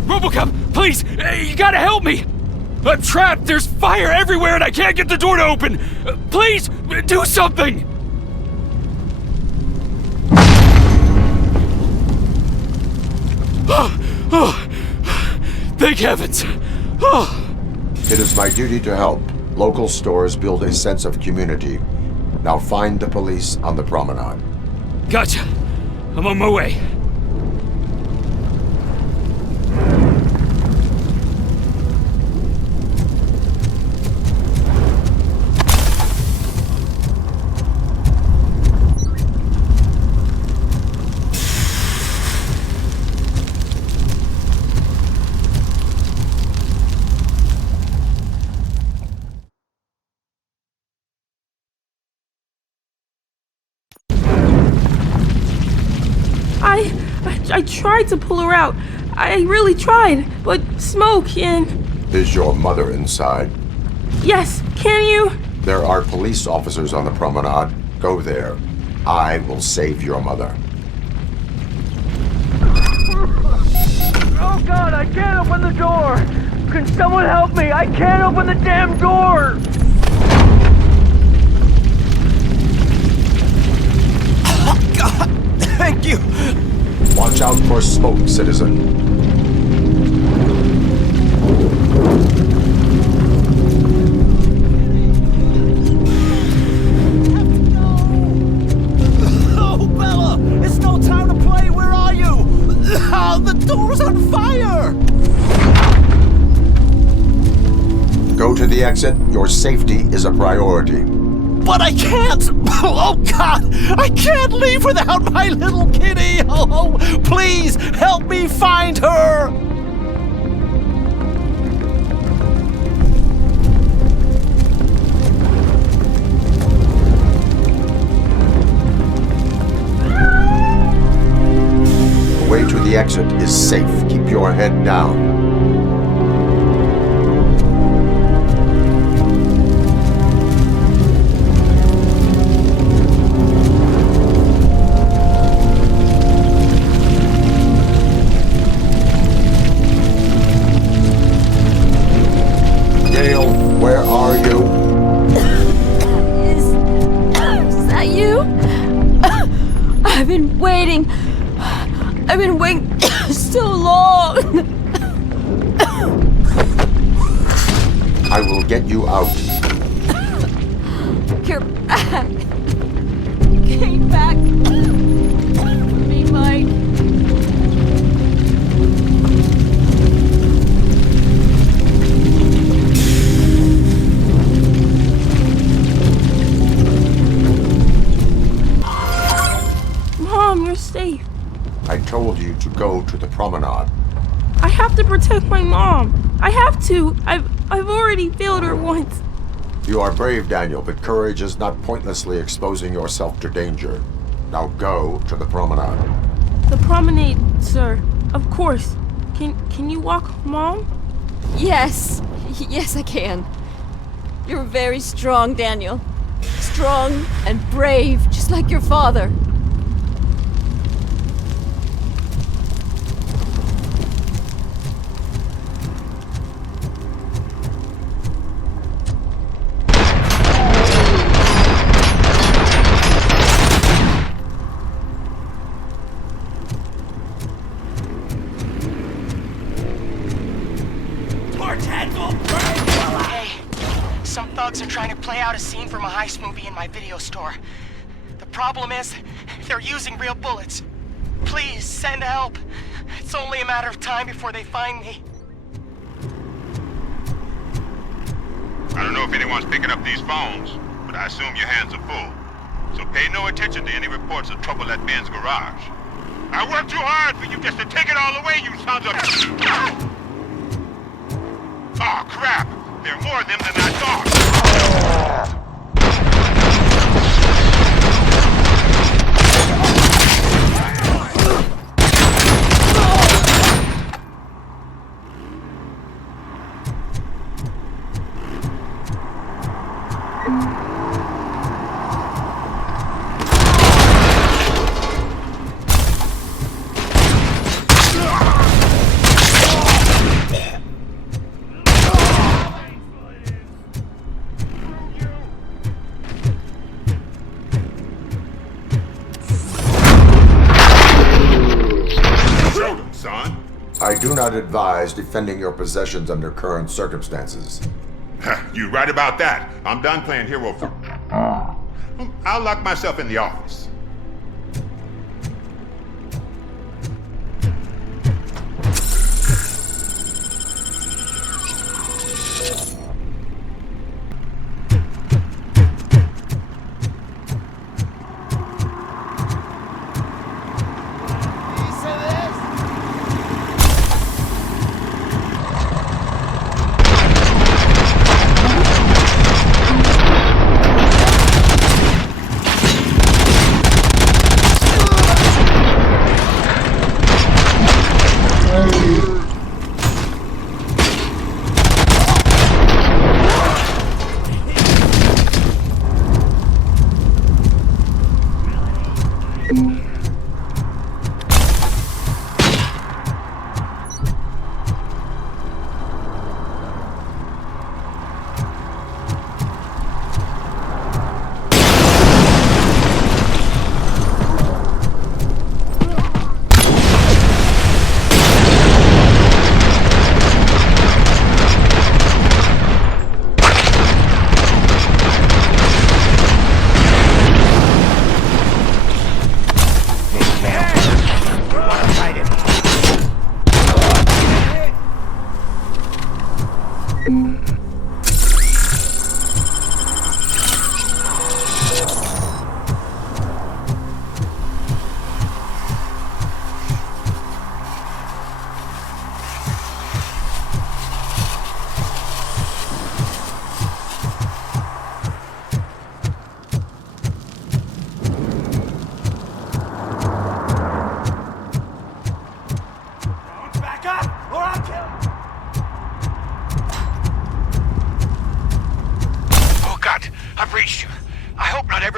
Robocop, please! You gotta help me! I'm trapped! There's fire everywhere and I can't get the door to open! Please, do something! Thank heavens! It is my duty to help. Local stores build a sense of community. Now find the police on the promenade. Gotcha. I'm on my way. I tried to pull her out. I really tried, but smoke and... Is your mother inside? Yes, can you? There are police officers on the promenade. Go there. I will save your mother. Oh God, I can't open the door! Can someone help me? I can't open the damn door! Oh God! Thank you! Watch out for smoke, citizen. Oh, Bella! It's no time to play! Where are you? Oh, the door's on fire! Go to the exit. Your safety is a priority. But I can't! Oh, God! I can't leave without my little kitty! Oh, please, help me find her! The way to the exit is safe. Keep your head down. Where are you? Is that you? I've been waiting. I've been waiting so long. I will get you out. You're back. You came back for me, Mike. Mom, you're safe. I told you to go to the promenade. I have to protect my mom. I have to. I've already failed her once. You are brave, Daniel, but courage is not pointlessly exposing yourself to danger. Now go to the promenade. The promenade, sir. Of course. Can you walk, Mom? Yes. Yes, I can. You're very strong, Daniel. Strong and brave, just like your father. some thugs are trying to play out a scene from a heist movie in my video store. The problem is, they're using real bullets. Please, send help. It's only a matter of time before they find me. I don't know if anyone's picking up these phones, but I assume your hands are full. So pay no attention to any reports of trouble at Ben's garage. I worked too hard for you just to take it all away, you sons of... Oh, crap! There are more of them than I thought! I do not advise defending your possessions under current circumstances. You're right about that. I'm done playing hero for... I'll lock myself in the office.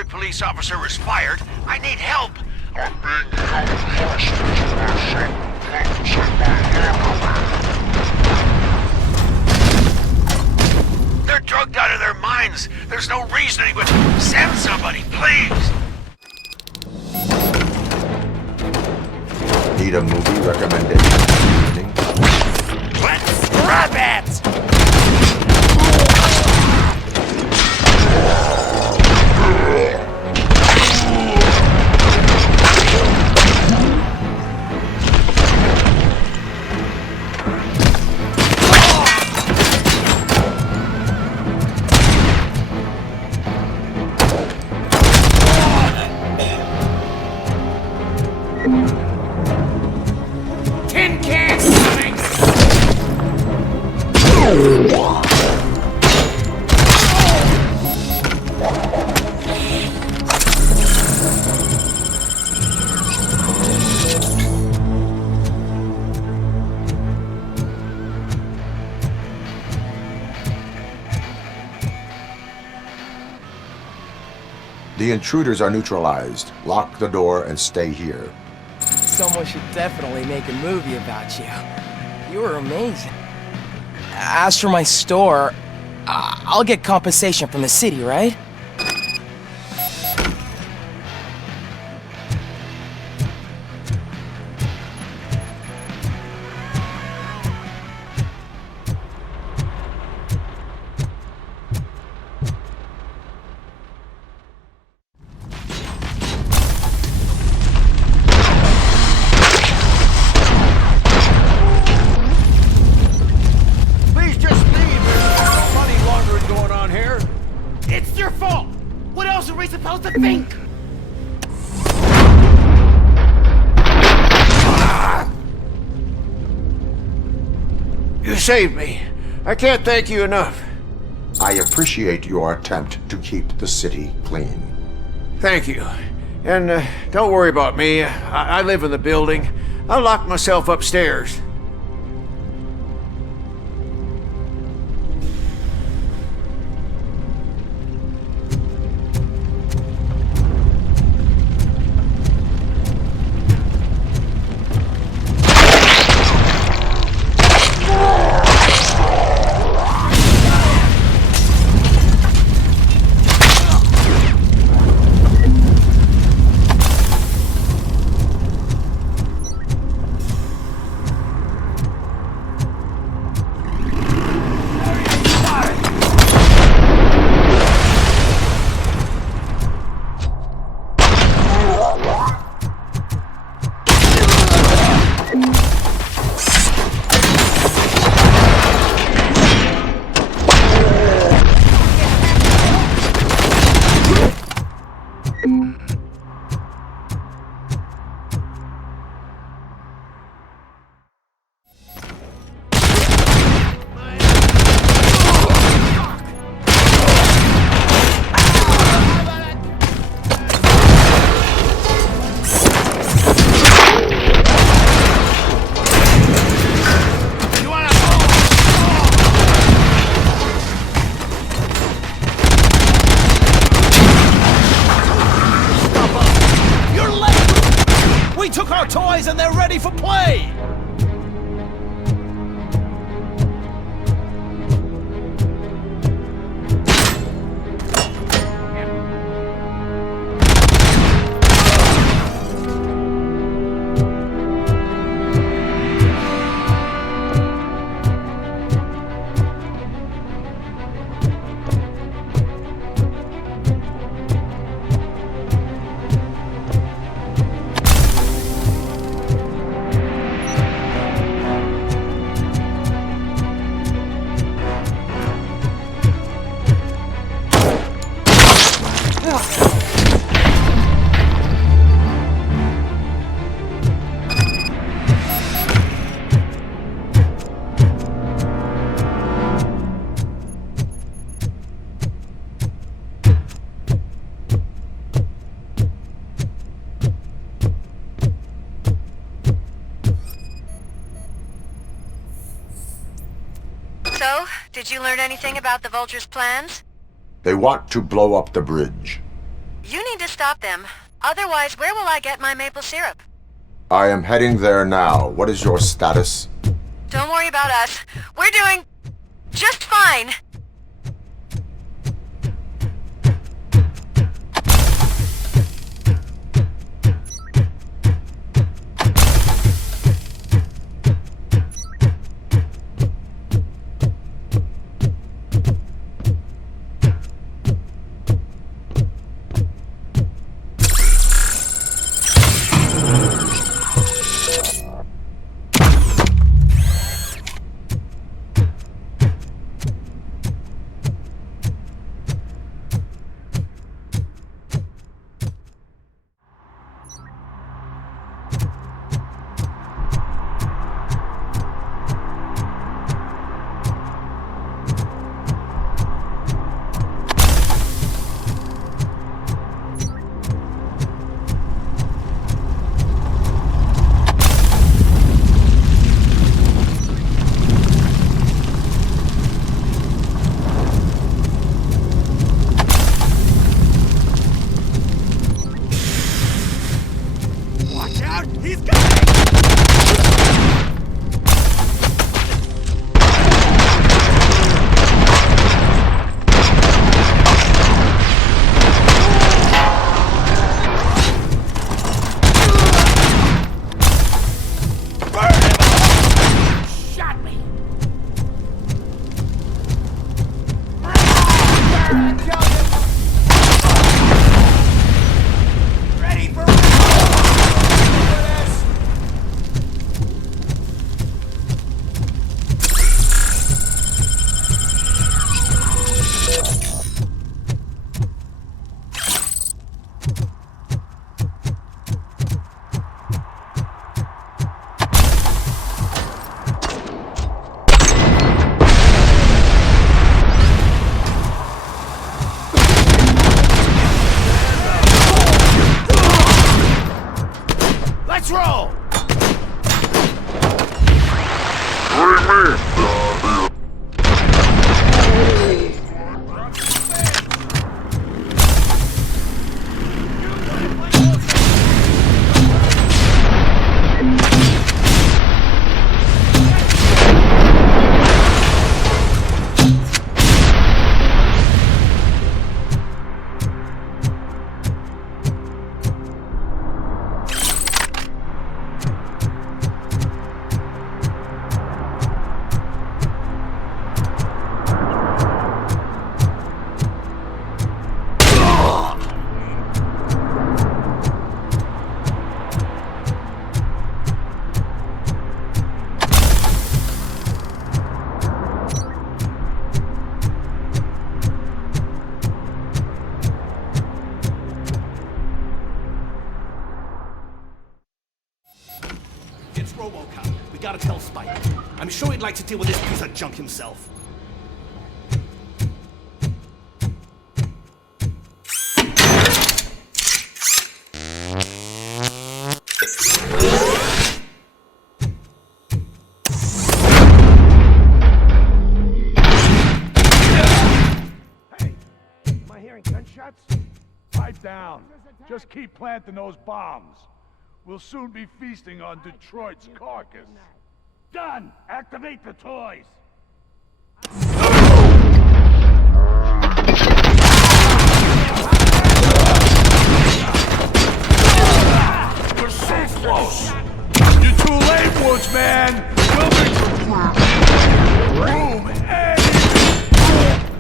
Police officer was fired. I need help. I'm being held hostage in our ship, captured by They're drugged out of their minds. There's no reasoning with... Send somebody, please. Need a movie recommendation this evening? Let's grab it! Tin cans coming! The intruders are neutralized. Lock the door and stay here. Someone should definitely make a movie about you. You were amazing. As for my store, I'll get compensation from the city, right? It's your fault! What else are we supposed to think? You saved me. I can't thank you enough. I appreciate your attempt to keep the city clean. Thank you. And don't worry about me. I live in the building. I'll lock myself upstairs. toys and they're ready for play! So, did you learn anything about the Vulture's plans? They want to blow up the bridge. You need to stop them. Otherwise, where will I get my maple syrup? I am heading there now. What is your status? Don't worry about us. We're doing just fine. gotta tell Spike. I'm sure he'd like to deal with this piece of junk himself. Pipe down. Just keep planting those bombs. We'll soon be feasting on Detroit's carcass. Done! Activate the toys! We're so close! You're too late, Woodsman! We'll be... Room A!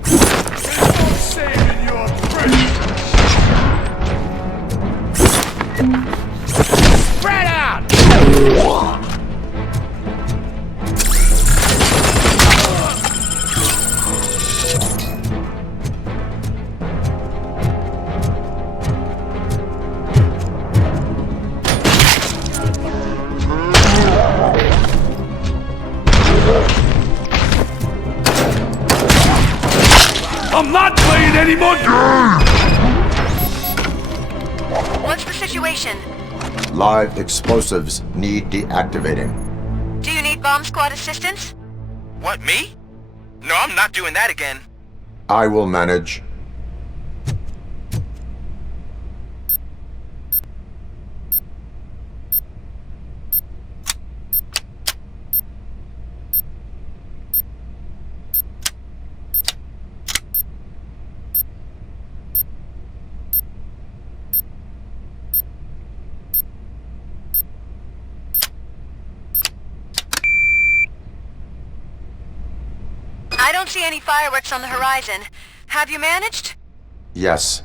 There's no saving your pretty... Spread out! I'm not playing anymore! What's the situation? Live explosives need deactivating. Do you need bomb squad assistance? What, me? No, I'm not doing that again. I will manage. I don't see any fireworks on the horizon. Have you managed? Yes.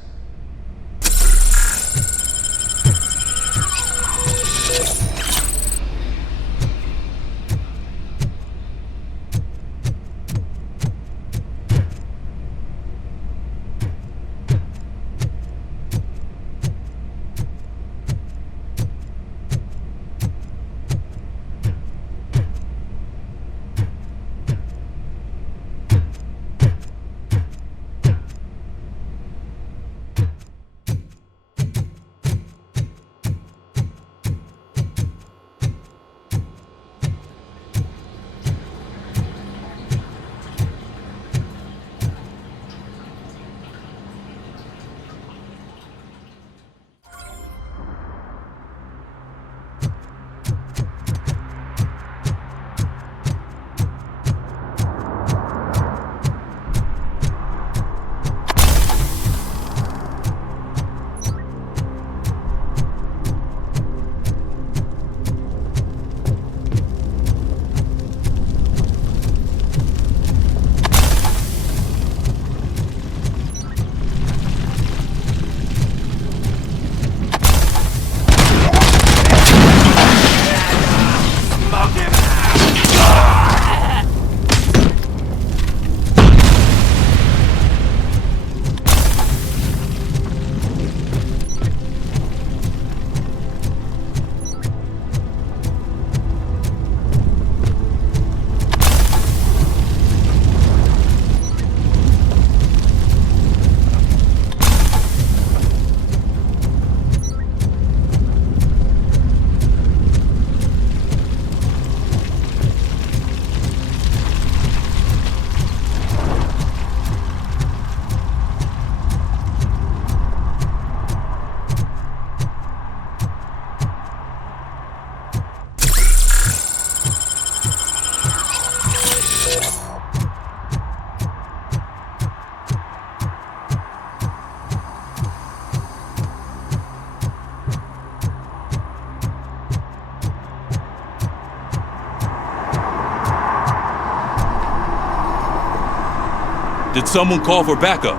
Did someone call for backup?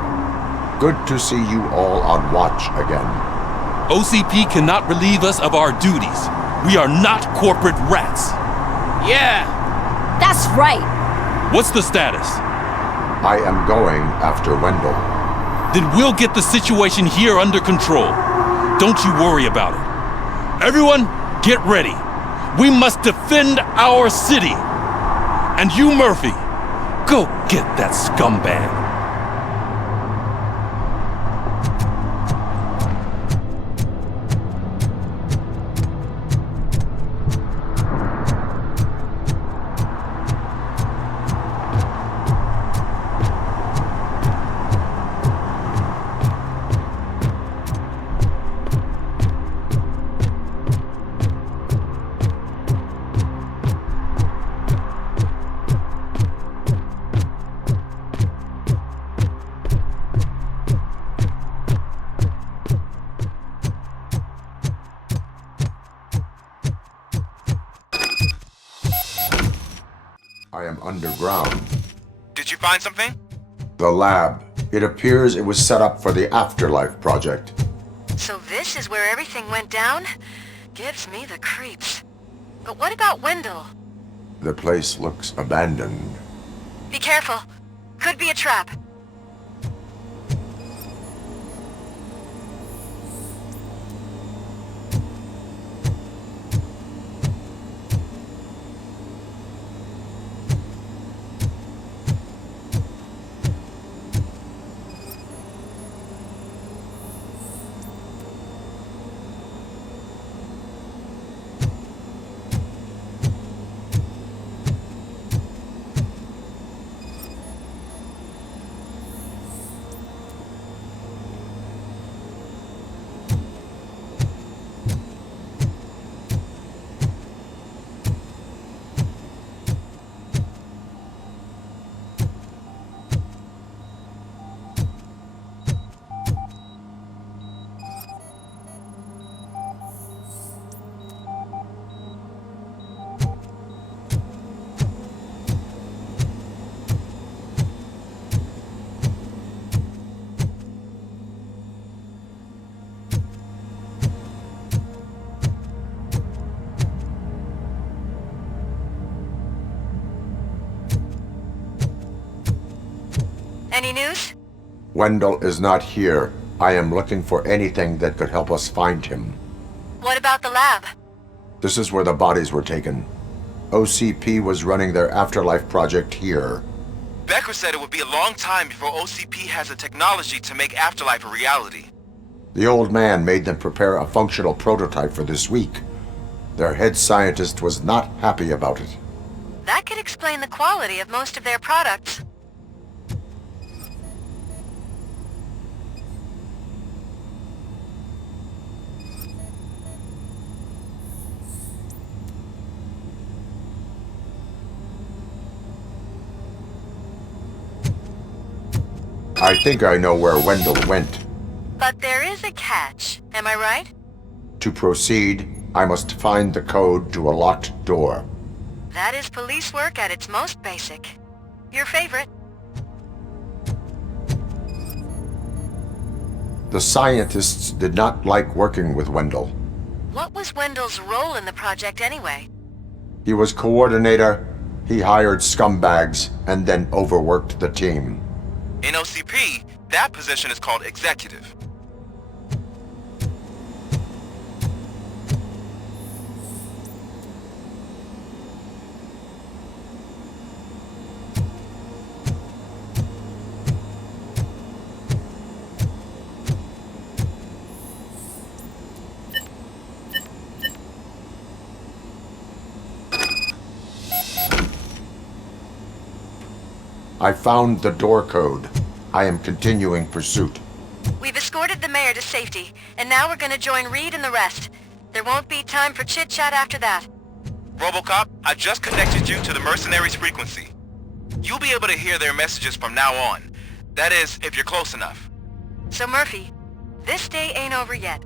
Good to see you all on watch again. OCP cannot relieve us of our duties. We are not corporate rats. Yeah. That's right. What's the status? I am going after Wendell. Then we'll get the situation here under control. Don't you worry about it. Everyone, get ready. We must defend our city. And you, Murphy, go get that scumbag. I am underground. Did you find something? The lab. It appears it was set up for the Afterlife project. So this is where everything went down? Gives me the creeps. But what about Wendell? The place looks abandoned. Be careful. Could be a trap. Any news? Wendell is not here. I am looking for anything that could help us find him. What about the lab? This is where the bodies were taken. OCP was running their Afterlife project here. Becker said it would be a long time before OCP has the technology to make Afterlife a reality. The old man made them prepare a functional prototype for this week. Their head scientist was not happy about it. That could explain the quality of most of their products. I think I know where Wendell went. But there is a catch, am I right? To proceed, I must find the code to a locked door. That is police work at its most basic. Your favorite. The scientists did not like working with Wendell. What was Wendell's role in the project anyway? He was coordinator, he hired scumbags, and then overworked the team. In OCP, that position is called executive. I found the door code. I am continuing pursuit. We've escorted the mayor to safety, and now we're gonna join Reed and the rest. There won't be time for chit-chat after that. Robocop, I just connected you to the mercenaries' frequency. You'll be able to hear their messages from now on. That is, if you're close enough. So Murphy, this day ain't over yet.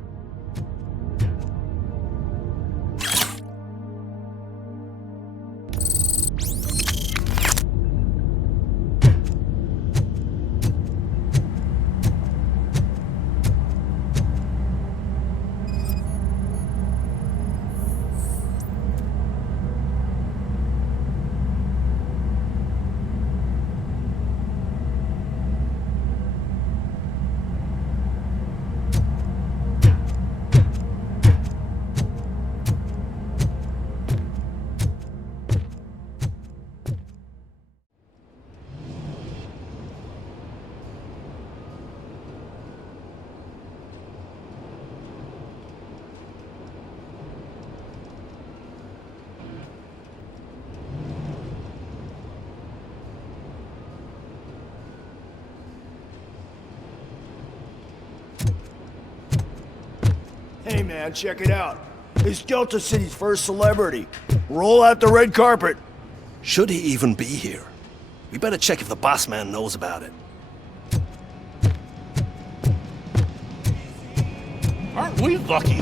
Hey man, check it out. He's Delta City's first celebrity. Roll out the red carpet. Should he even be here? We better check if the boss man knows about it. Aren't we lucky?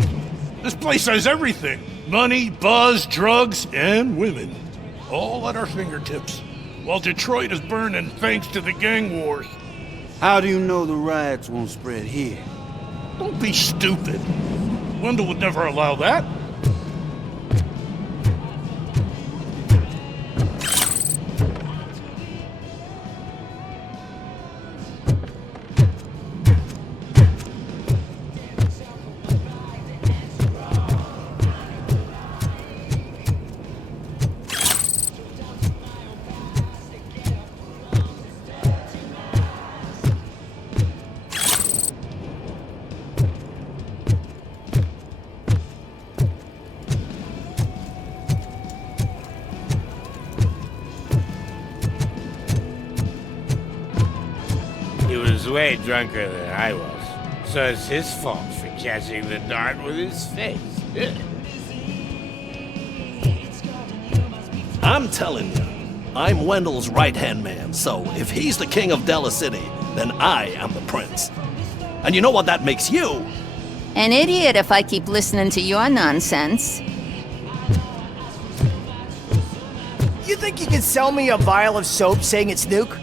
This place has everything. Money, buzz, drugs, and women. All at our fingertips. While Detroit is burning thanks to the gang wars. How do you know the riots won't spread here? Don't be stupid. Wendell would never allow that. He was way drunker than I was, so it's his fault for catching the dart with his face. I'm telling you, I'm Wendell's right-hand man, so if he's the king of Della City, then I am the prince. And you know what that makes you? An idiot if I keep listening to your nonsense. You think you can sell me a vial of soap saying it's Nuke?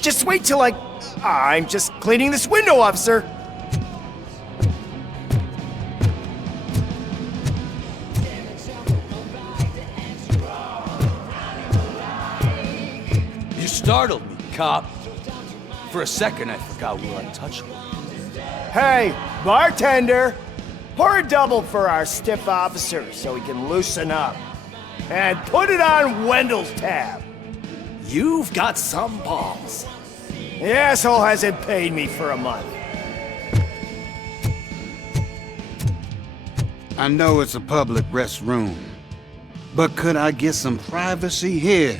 Just wait till I'm just cleaning this window, officer. You startled me, cop. For a second, I forgot we were untouchable. Hey, bartender! Pour a double for our stiff officer so he can loosen up. And put it on Wendell's tab. You've got some balls. The asshole hasn't paid me for a month. I know it's a public restroom, but could I get some privacy here?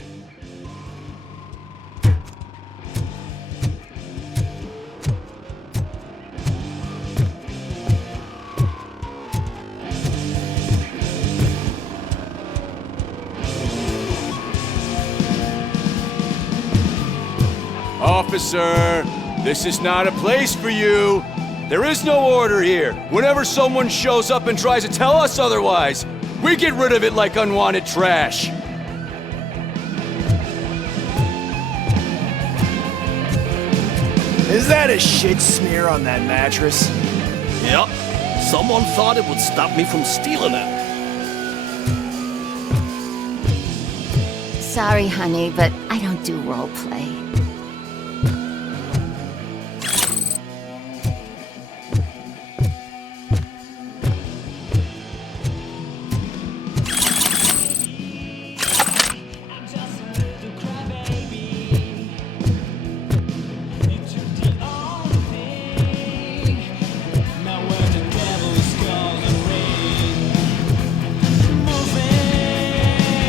Officer, this is not a place for you. There is no order here. Whenever someone shows up and tries to tell us otherwise, we get rid of it like unwanted trash. Is that a shit smear on that mattress? Yep. Someone thought it would stop me from stealing it. Sorry, honey, but I don't do role play.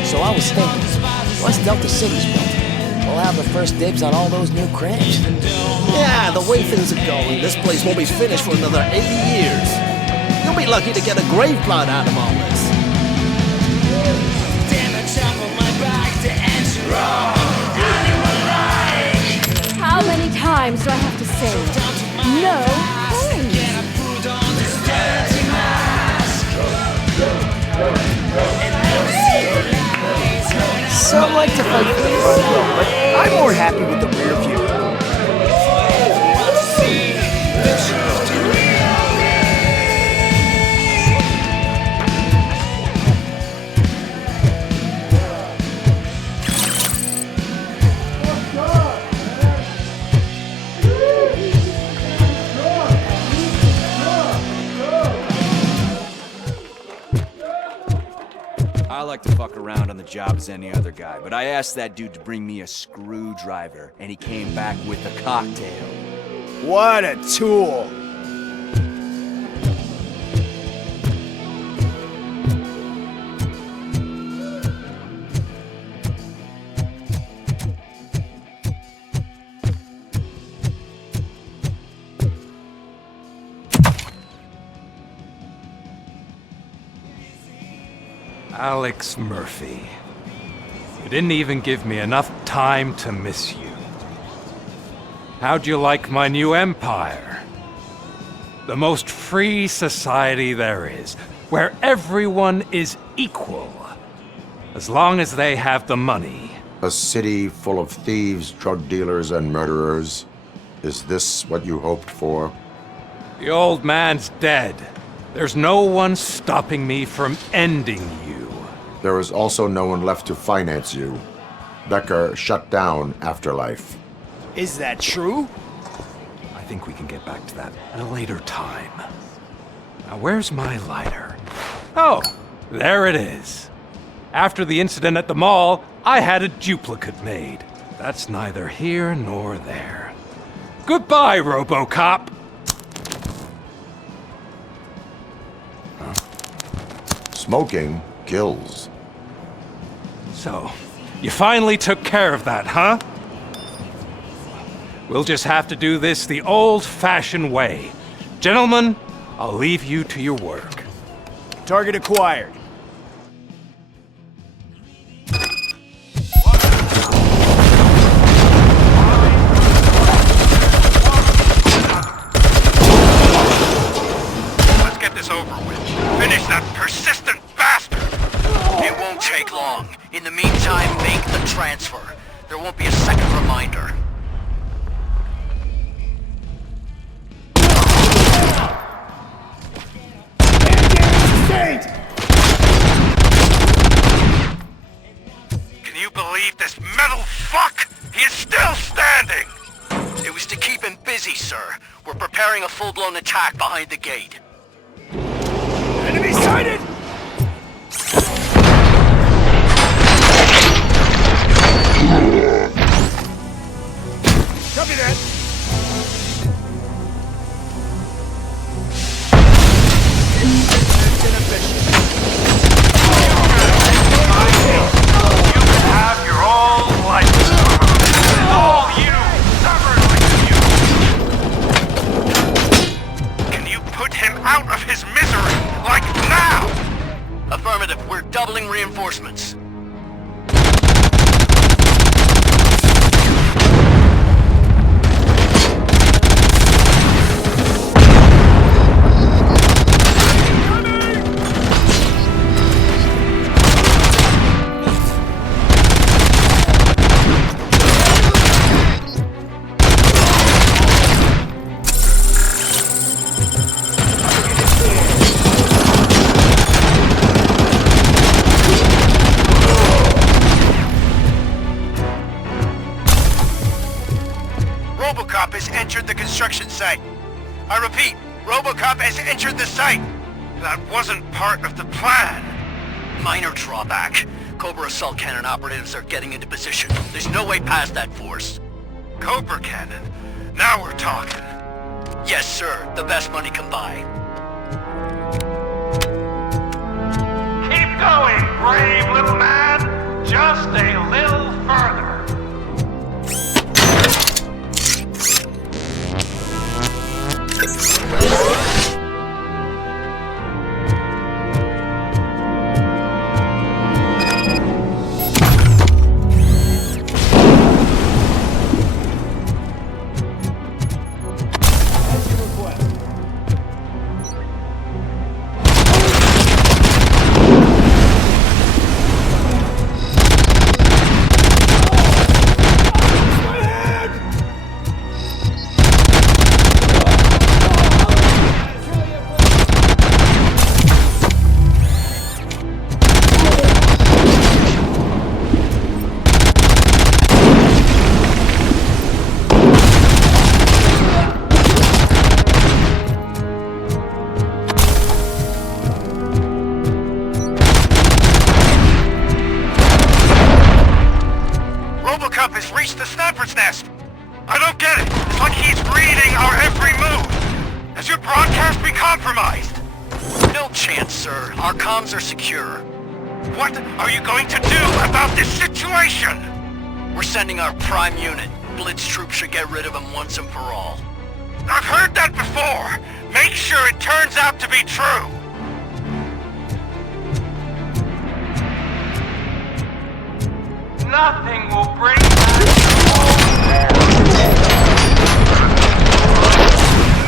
So I was thinking, once Delta City's built, we'll have the first dibs on all those new cribs. Yeah, the way things are going, this place won't be finished for another 80 years. You'll be lucky to get a grave plot out of all this. How many times do I have to say no? Some like to fight for the front row, but I'm more happy with the rear view. I like to fuck around on the job as any other guy, but I asked that dude to bring me a screwdriver, and he came back with a cocktail. What a tool! Alex Murphy. You didn't even give me enough time to miss you. How'd you like my new empire? The most free society there is, where everyone is equal, as long as they have the money. A city full of thieves, drug dealers, and murderers. Is this what you hoped for? The old man's dead. There's no one stopping me from ending you. There is also no one left to finance you. Becker shut down Afterlife. Is that true? I think we can get back to that at a later time. Now, where's my lighter? Oh, there it is. After the incident at the mall, I had a duplicate made. That's neither here nor there. Goodbye, Robocop! Smoking kills. So, you finally took care of that, huh? We'll just have to do this the old-fashioned way. Gentlemen, I'll leave you to your work. Target acquired. Let's get this over with. Finish that persistent bastard! It won't take long. In the meantime, make the transfer. There won't be a second reminder. Can you believe this metal fuck? He is still standing! It was to keep him busy, sir. We're preparing a full-blown attack behind the gate. Enemy sighted! Copy that. Have your own life. All you, stubbornly you. Can you put him out of his misery, like now? Affirmative, we're doubling reinforcements. Robocop has entered the construction site. I repeat, Robocop has entered the site. That wasn't part of the plan. Minor drawback. Cobra assault cannon operatives are getting into position. There's no way past that force. Cobra cannon? Now we're talking. Yes, sir. The best money can buy. Keep going, brave little man. Just a little further. Robocop has reached the sniper's nest. I don't get it. It's like he's reading our every move. Has your broadcast been compromised? No chance, sir. Our comms are secure. What are you going to do about this situation? We're sending our prime unit. Blitz troops should get rid of him once and for all. I've heard that before. Make sure it turns out to be true. nothing will bring back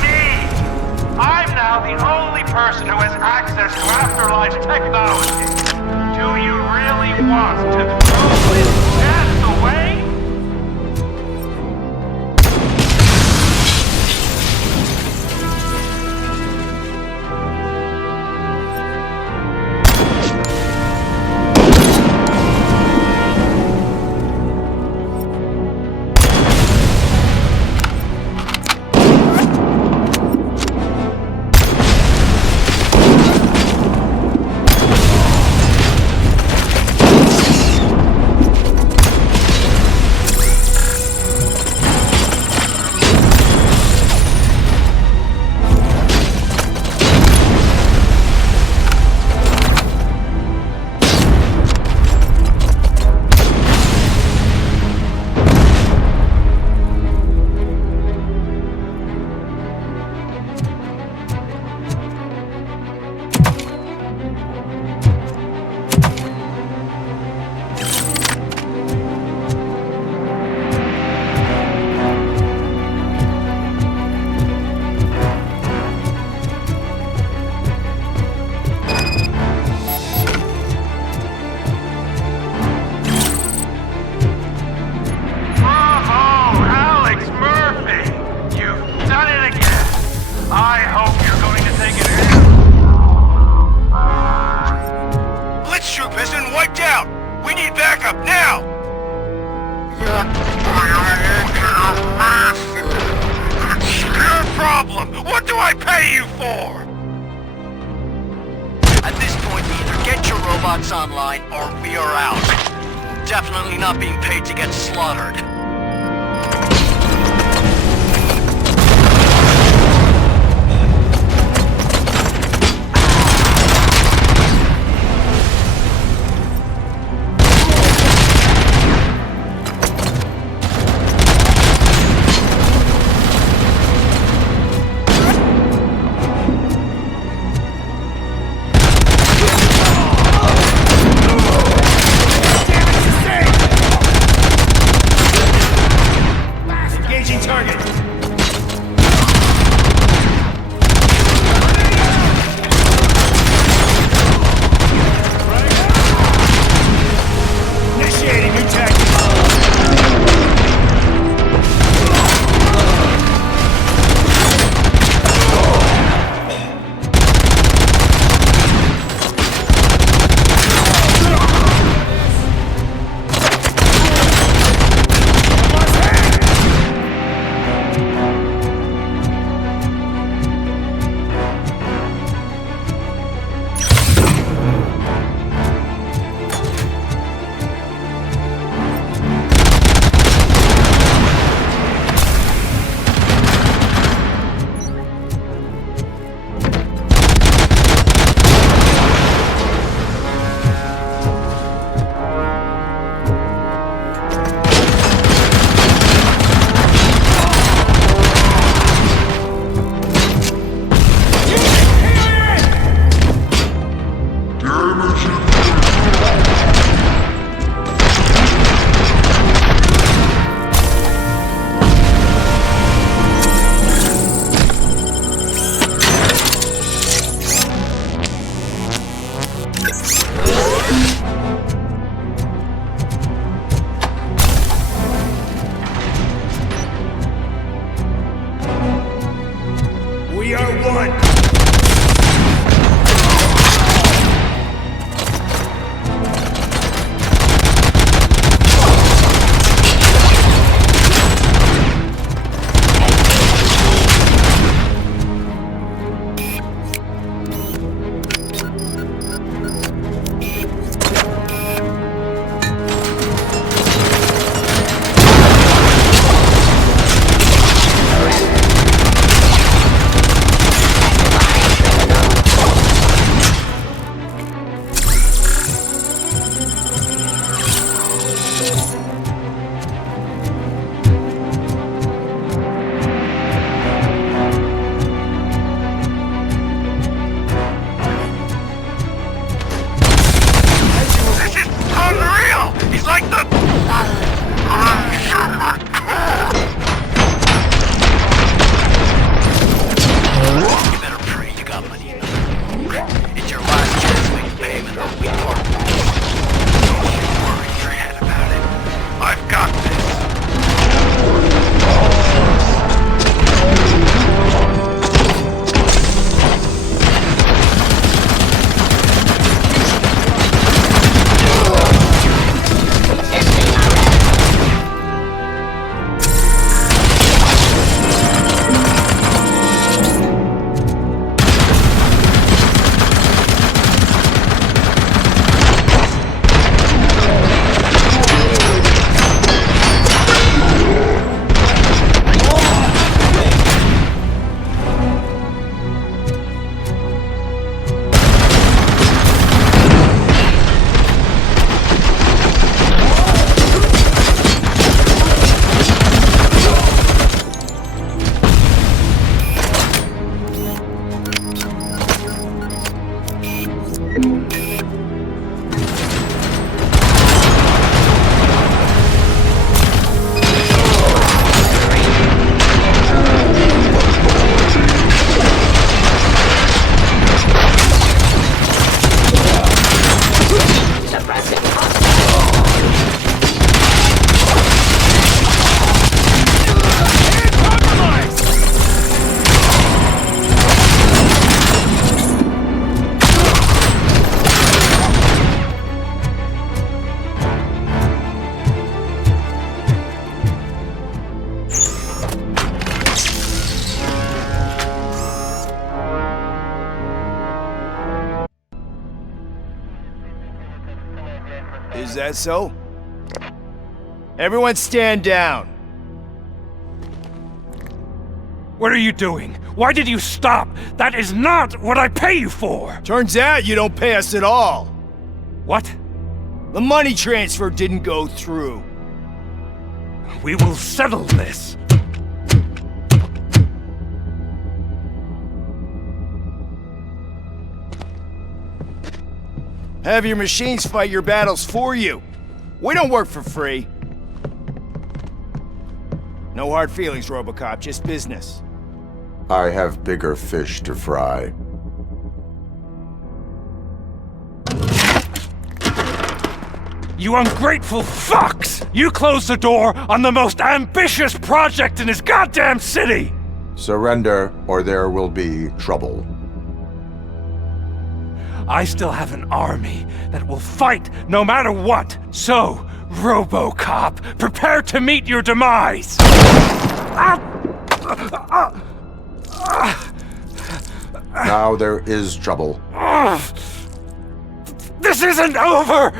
me. I'm now the only person who has access to Afterlife technology. Do you really want to throw this chance away? Online, or we are out. Definitely not being paid to get slaughtered. Is that so? Everyone stand down. What are you doing? Why did you stop? That is not what I pay you for! Turns out you don't pay us at all. What? The money transfer didn't go through. We will settle this. Have your machines fight your battles for you. We don't work for free. No hard feelings, Robocop, just business. I have bigger fish to fry. You ungrateful fucks! You closed the door on the most ambitious project in this goddamn city! Surrender, or there will be trouble. I still have an army that will fight no matter what. So, Robocop, prepare to meet your demise! Now there is trouble. This isn't over!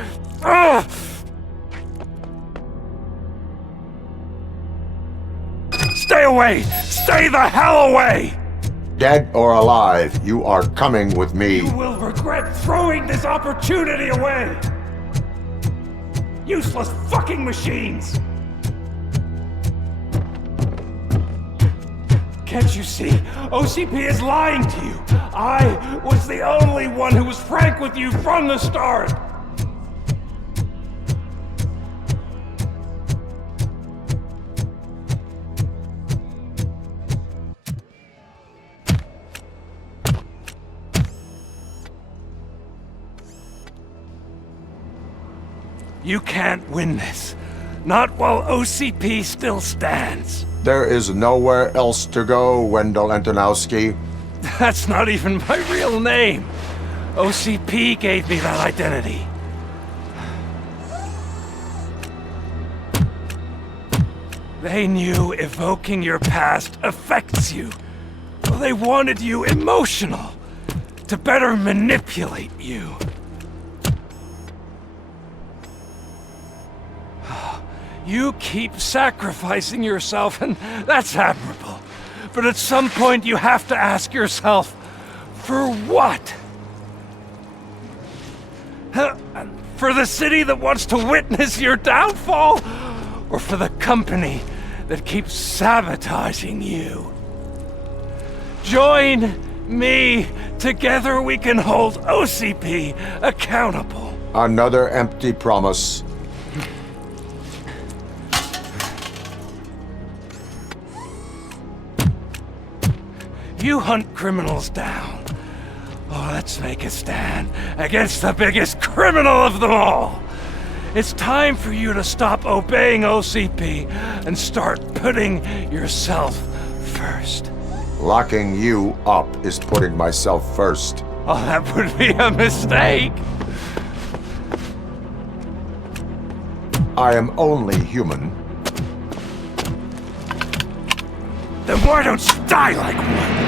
Stay away! Stay the hell away! Dead or alive, you are coming with me. You will regret throwing this opportunity away! Useless fucking machines! Can't you see? OCP is lying to you! I was the only one who was frank with you from the start! You can't win this. Not while OCP still stands. There is nowhere else to go, Wendell Antonowski. That's not even my real name. OCP gave me that identity. They knew evoking your past affects you. They wanted you emotional, to better manipulate you. You keep sacrificing yourself, and that's admirable. But at some point you have to ask yourself, for what? For the city that wants to witness your downfall? Or for the company that keeps sabotaging you? Join me. Together we can hold OCP accountable. Another empty promise. You hunt criminals down. Oh, let's make a stand against the biggest criminal of them all. It's time for you to stop obeying OCP and start putting yourself first. Locking you up is putting myself first. Oh, that would be a mistake. I am only human. Then why don't you die like one?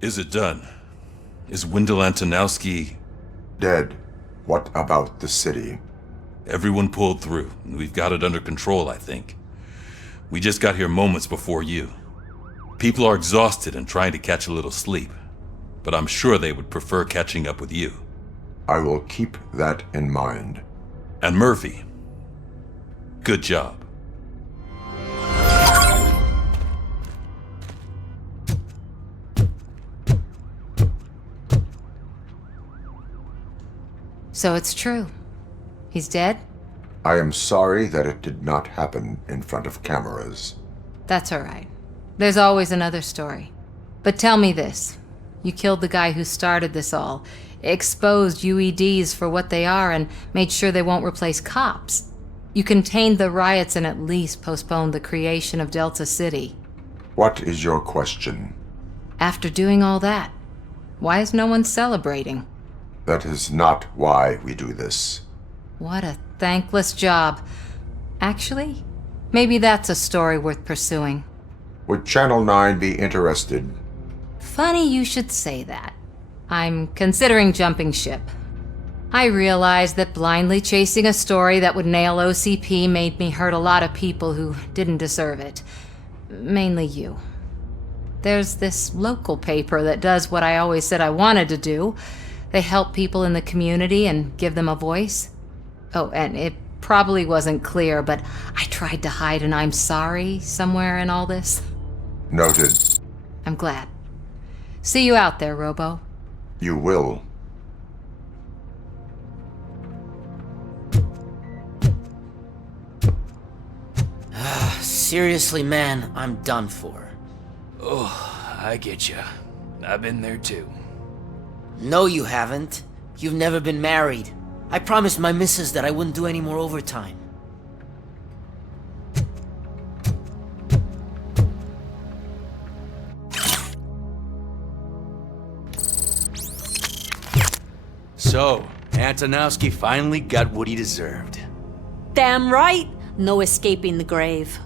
Is it done? Is Wendell Antonowski dead? What about the city? Everyone pulled through. We've got it under control, I think. We just got here moments before you. People are exhausted and trying to catch a little sleep. But I'm sure they would prefer catching up with you. I will keep that in mind. And Murphy, good job. So it's true. He's dead? I am sorry that it did not happen in front of cameras. That's all right. There's always another story. But tell me this. You killed the guy who started this all, exposed UEDs for what they are, and made sure they won't replace cops. You contained the riots and at least postponed the creation of Delta City. What is your question? After doing all that, why is no one celebrating? That is not why we do this. What a thankless job. Actually, maybe that's a story worth pursuing. Would Channel 9 be interested? Funny you should say that. I'm considering jumping ship. I realized that blindly chasing a story that would nail OCP made me hurt a lot of people who didn't deserve it. Mainly you. There's this local paper that does what I always said I wanted to do. They help people in the community and give them a voice. Oh, and it probably wasn't clear, but I tried to hide an I'm sorry somewhere in all this. Noted. I'm glad. See you out there, Robo. You will. Seriously, man, I'm done for. Oh, I get ya. I've been there too. No, you haven't. You've never been married. I promised my missus that I wouldn't do any more overtime. So, Antonowski finally got what he deserved. Damn right. No escaping the grave.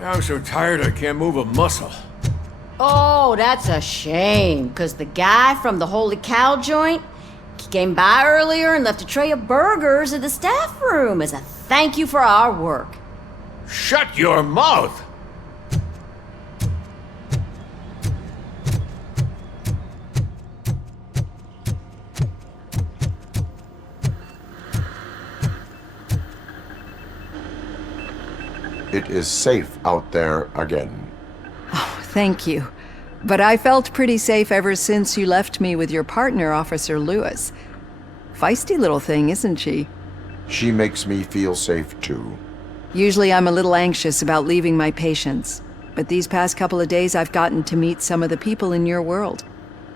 I'm so tired I can't move a muscle. Oh, that's a shame, because the guy from the Holy Cow joint, he came by earlier and left a tray of burgers in the staff room as a thank you for our work. Shut your mouth! It is safe out there again. Oh, thank you. But I felt pretty safe ever since you left me with your partner, Officer Lewis. Feisty little thing, isn't she? She makes me feel safe too. Usually I'm a little anxious about leaving my patients, but these past couple of days I've gotten to meet some of the people in your world.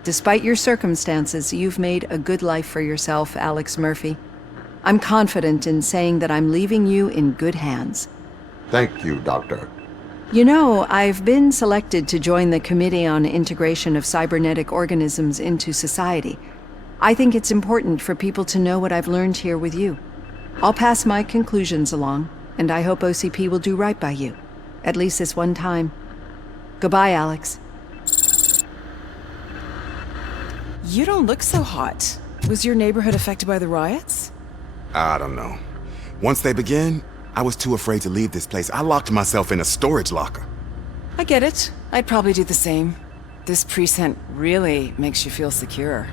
Despite your circumstances, you've made a good life for yourself, Alex Murphy. I'm confident in saying that I'm leaving you in good hands. Thank you, Doctor. You know, I've been selected to join the Committee on Integration of Cybernetic Organisms into Society. I think it's important for people to know what I've learned here with you. I'll pass my conclusions along, and I hope OCP will do right by you. At least this one time. Goodbye, Alex. You don't look so hot. Was your neighborhood affected by the riots? I don't know. Once they begin, I was too afraid to leave this place. I locked myself in a storage locker. I get it. I'd probably do the same. This precinct really makes you feel secure.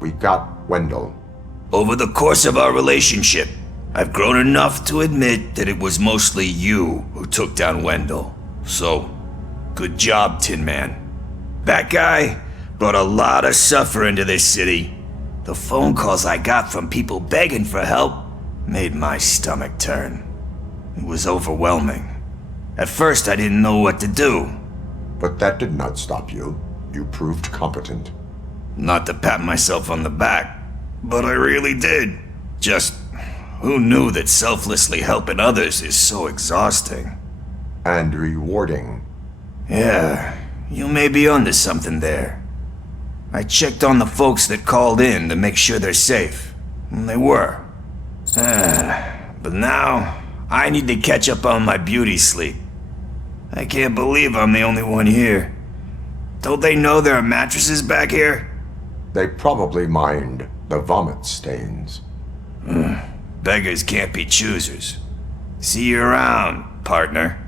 We got Wendell. Over the course of our relationship, I've grown enough to admit that it was mostly you who took down Wendell. So, good job, Tin Man. That guy brought a lot of suffering to this city. The phone calls I got from people begging for help made my stomach turn. It was overwhelming. At first, I didn't know what to do. But that did not stop you. You proved competent. Not to pat myself on the back, but I really did. Just, who knew that selflessly helping others is so exhausting? And rewarding. Yeah, you may be onto something there. I checked on the folks that called in to make sure they're safe, and they were. But now, I need to catch up on my beauty sleep. I can't believe I'm the only one here. Don't they know there are mattresses back here? They probably mind the vomit stains. Beggars can't be choosers. See you around, partner.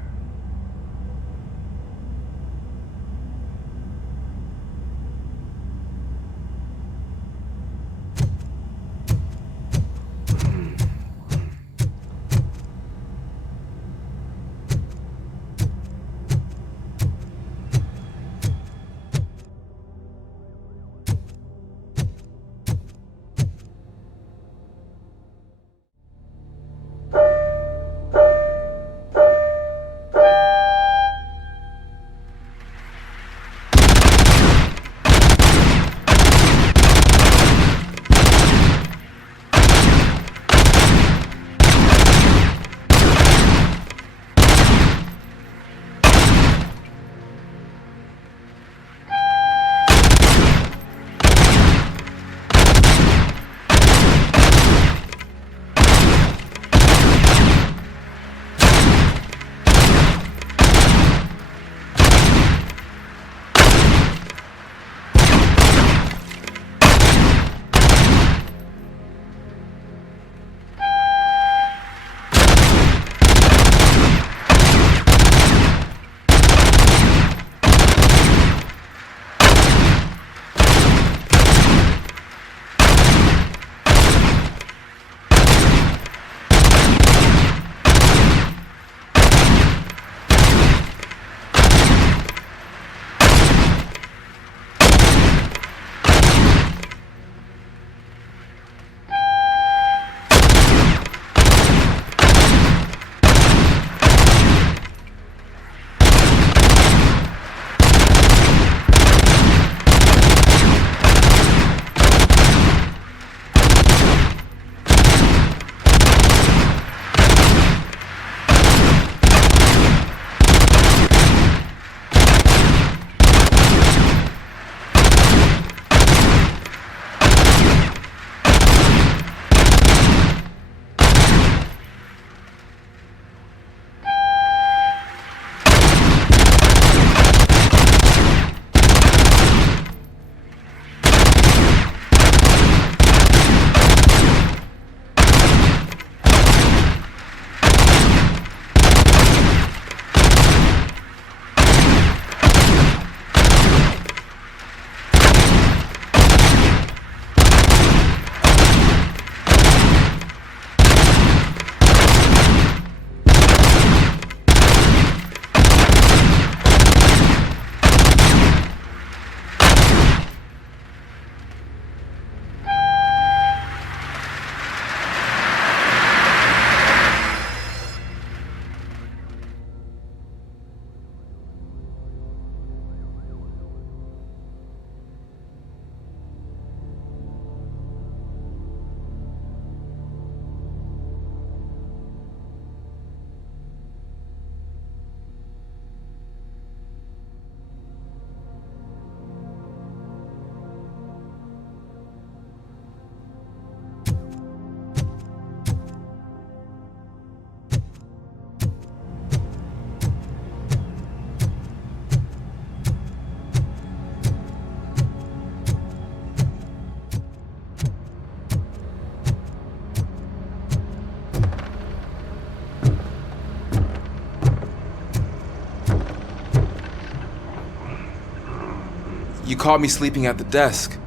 You caught me sleeping at the desk.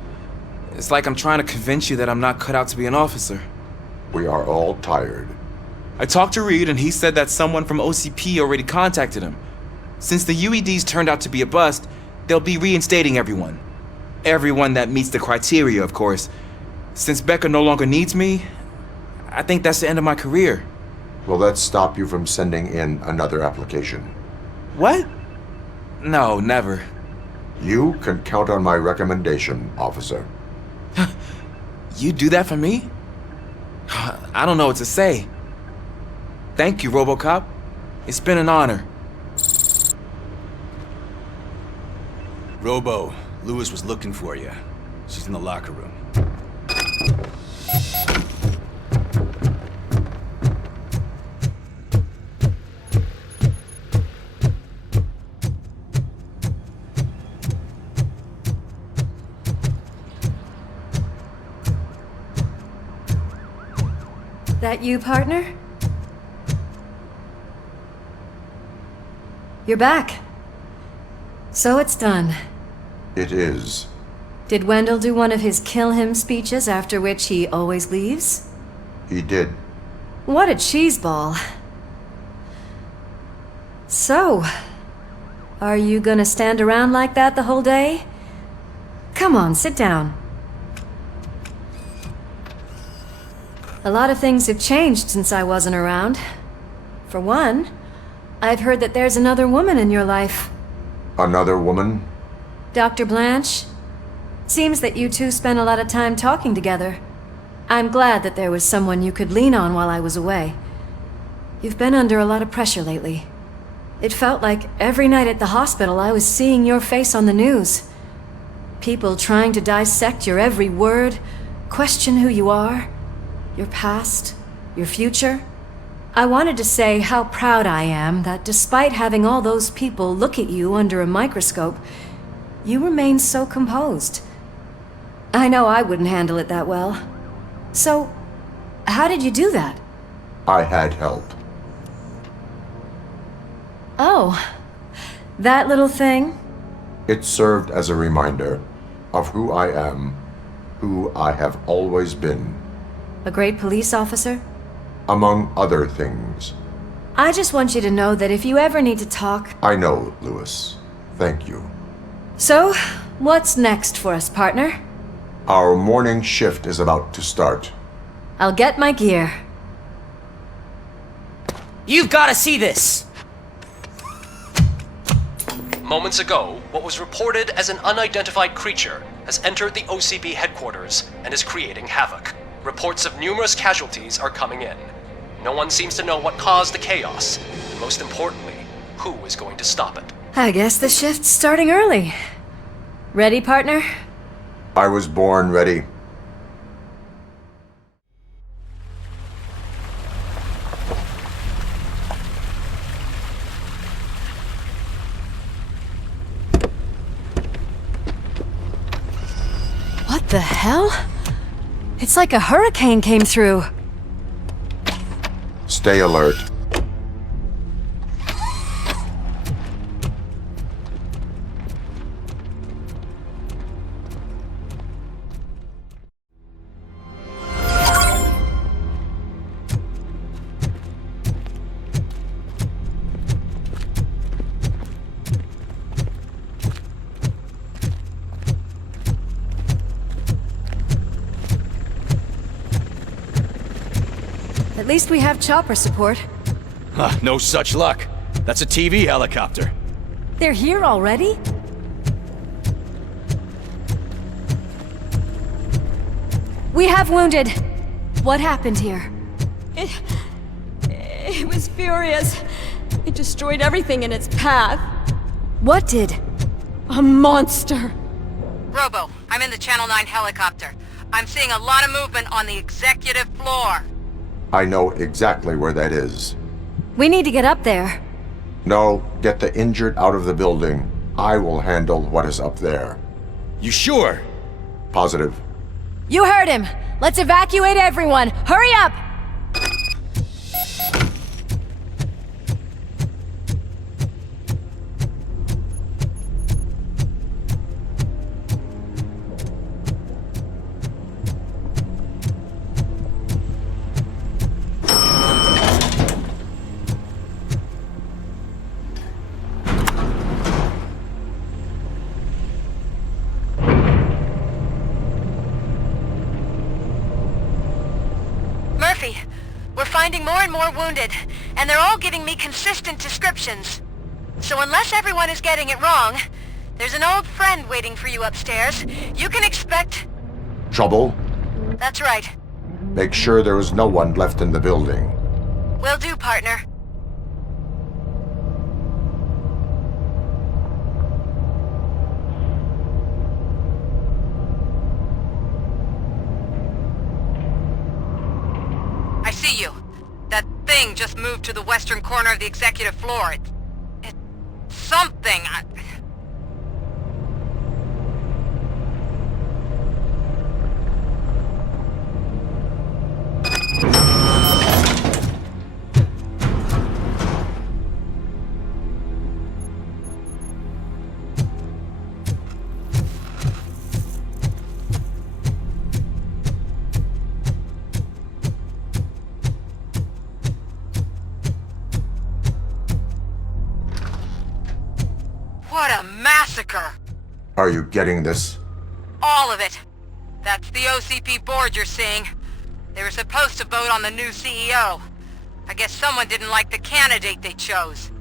It's like I'm trying to convince you that I'm not cut out to be an officer. We are all tired. I talked to Reed and he said that someone from OCP already contacted him. Since the UEDs turned out to be a bust, they'll be reinstating everyone. Everyone that meets the criteria, of course. Since Becca no longer needs me, I think that's the end of my career. Will that stop you from sending in another application? What? No, never. You can count on my recommendation, officer. You do that for me? I don't know what to say. Thank you, Robocop. It's been an honor. Robo, Lewis was looking for you. She's in the locker room. That you, partner? You're back. So it's done. It is. Did Wendell do one of his kill him speeches after which he always leaves? He did. What a cheeseball. So, are you gonna stand around like that the whole day? Come on, sit down. A lot of things have changed since I wasn't around. For one, I've heard that there's another woman in your life. Another woman? Dr. Blanche? Seems that you two spent a lot of time talking together. I'm glad that there was someone you could lean on while I was away. You've been under a lot of pressure lately. It felt like every night at the hospital I was seeing your face on the news. People trying to dissect your every word, question who you are, your past, your future. I wanted to say how proud I am that despite having all those people look at you under a microscope, you remain so composed. I know I wouldn't handle it that well. So, how did you do that? I had help. Oh, that little thing? It served as a reminder of who I am, who I have always been. A great police officer? Among other things. I just want you to know that if you ever need to talk... I know, Lewis. Thank you. So, what's next for us, partner? Our morning shift is about to start. I'll get my gear. You've got to see this! Moments ago, what was reported as an unidentified creature has entered the OCP headquarters and is creating havoc. Reports of numerous casualties are coming in. No one seems to know what caused the chaos, and most importantly, who is going to stop it. I guess the shift's starting early. Ready, partner? I was born ready. What the hell? It's like a hurricane came through. Stay alert. At least we have chopper support. Huh, no such luck. That's a TV helicopter. They're here already? We have wounded. What happened here? It was furious. It destroyed everything in its path. What did? A monster. Robo, I'm in the Channel 9 helicopter. I'm seeing a lot of movement on the executive floor. I know exactly where that is. We need to get up there. No, get the injured out of the building. I will handle what is up there. You sure? Positive. You heard him. Let's evacuate everyone. Hurry up! finding more and more wounded, and they're all giving me consistent descriptions. So unless everyone is getting it wrong, there's an old friend waiting for you upstairs. You can expect... Trouble? That's right. Make sure there is no one left in the building. Will do, partner. I see you. That thing just moved to the western corner of the executive floor. It's something. What a massacre! Are you getting this? All of it. That's the OCP board you're seeing. They were supposed to vote on the new CEO. I guess someone didn't like the candidate they chose.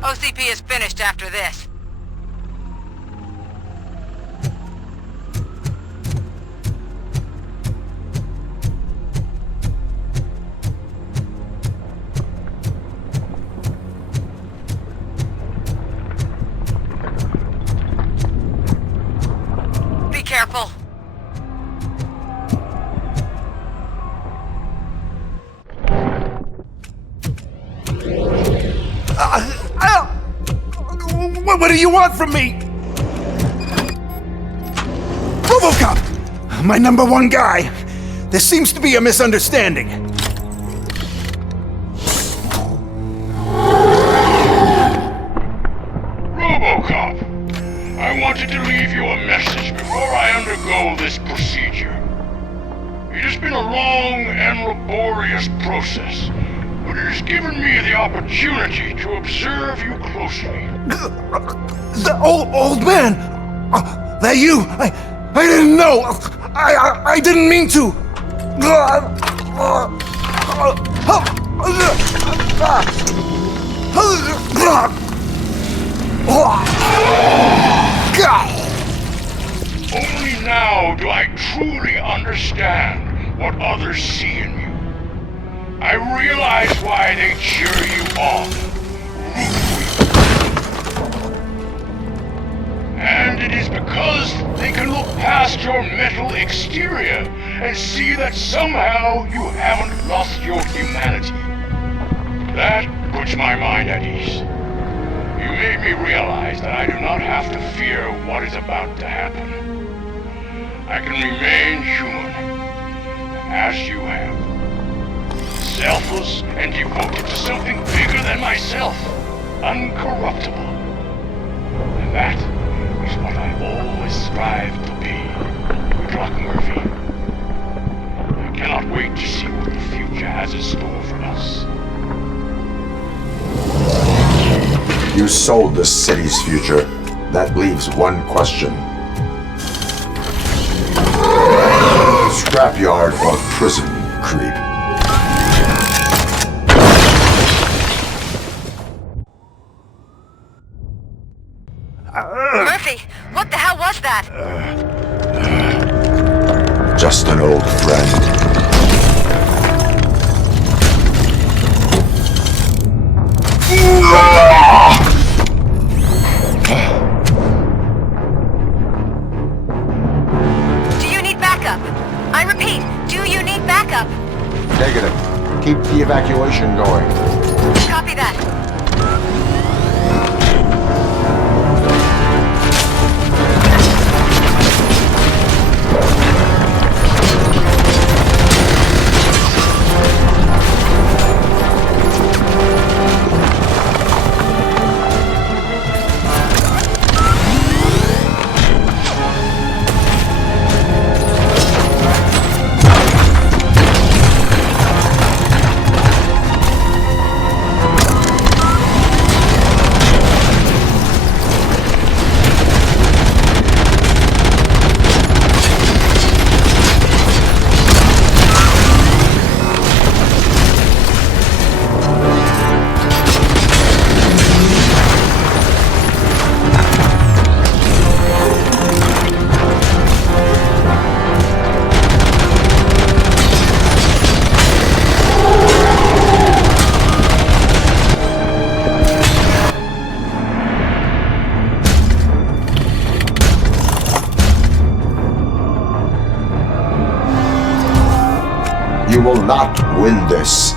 OCP is finished after this. Be careful. What do you want from me? Robocop! My number one guy. There seems to be a misunderstanding. Robocop, I wanted to leave you a message before I undergo this procedure. It has been a long and laborious process, but it has given me the opportunity to observe you closely. The old man! That you! I didn't know! I didn't mean to! Only now do I truly understand what others see in you. I realize why they cheer you on, root for you. And it is because they can look past your metal exterior and see that somehow you haven't lost your humanity. That puts my mind at ease. You made me realize that I do not have to fear what is about to happen. I can remain human, as you have. Selfless and devoted to something bigger than myself, uncorruptible. And that is what I always strive to be. Good luck, Murphy. I cannot wait to see what the future has in store for us. You sold the city's future. That leaves one question. Scrapyard or prison, creep? Murphy, what the hell was that? Just an old friend. Do you need backup? I repeat, do you need backup? Negative. Keep the evacuation going. Copy that. You will not win this.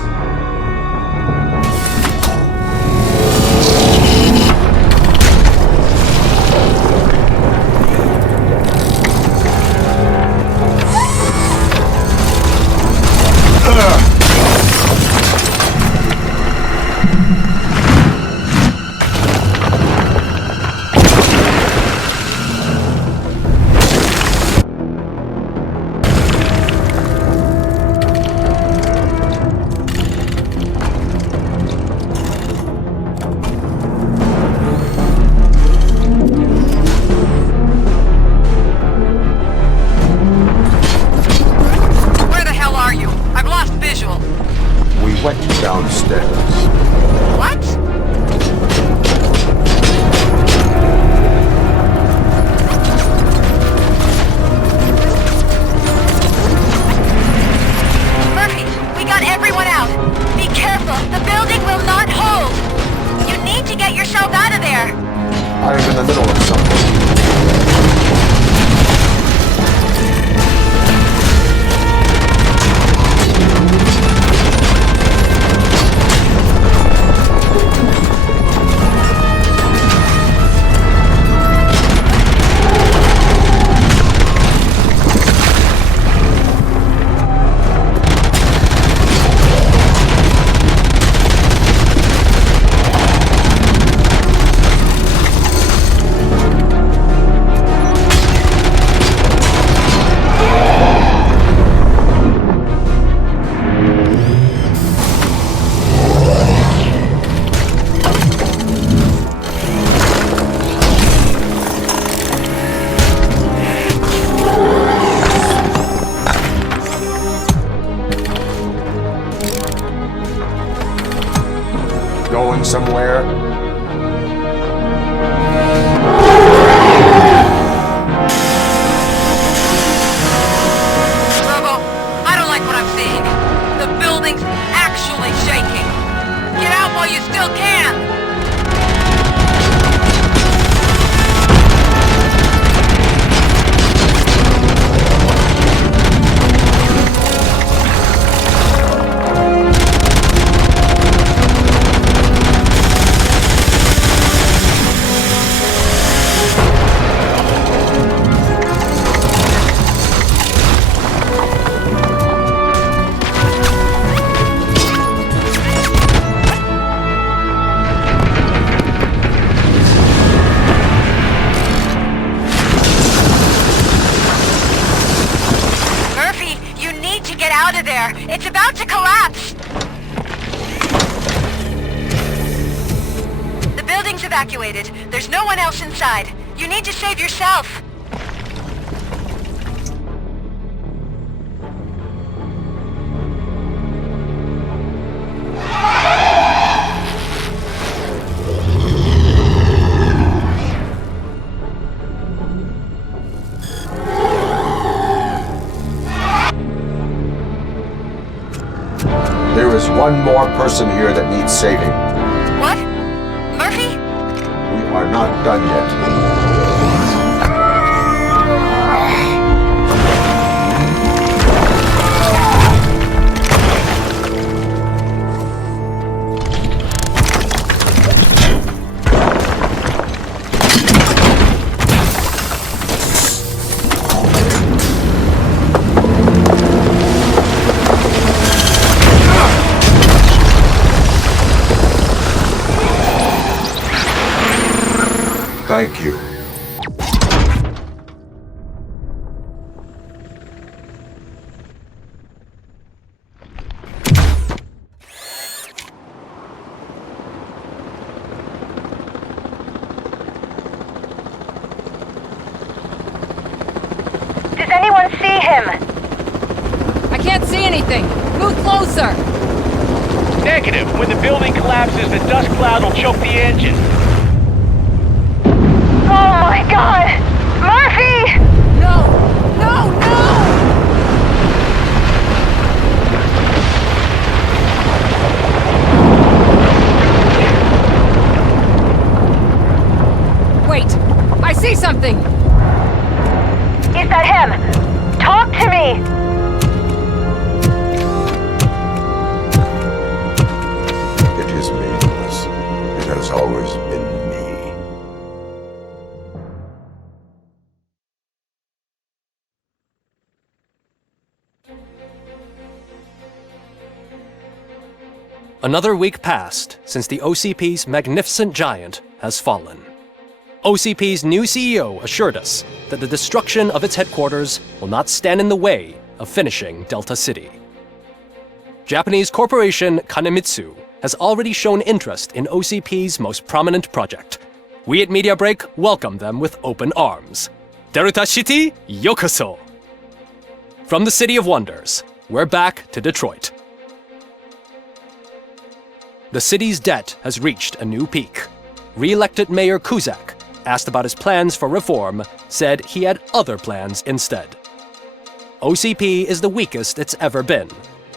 Where the hell are you? I've lost visual. We went downstairs. What? Murphy, we got everyone out. Be careful. The building will not hold. You need to get yourself out of there. I'm in the middle of something. Going somewhere? Robo, I don't like what I'm seeing. The building's actually shaking. Get out while you still can. Murphy, you need to get out of there. It's about to collapse. The building's evacuated. There's no one else inside. You need to save yourself. There is one more person here that needs saving. What? Murphy? We are not done yet. Thank you. Does anyone see him? I can't see anything. Move closer. Negative. When the building collapses, the dust cloud will choke the engine. Oh my god! Murphy! No! No! No! Wait! I see something! Is that him? Talk to me! Another week passed since the OCP's magnificent giant has fallen. OCP's new CEO assured us that the destruction of its headquarters will not stand in the way of finishing Delta City. Japanese corporation Kanemitsu has already shown interest in OCP's most prominent project. We at Media Break welcome them with open arms. Delta City, yokoso! From the City of Wonders, we're back to Detroit. The city's debt has reached a new peak. Re-elected Mayor Cusack, asked about his plans for reform, said he had other plans instead. OCP is the weakest it's ever been.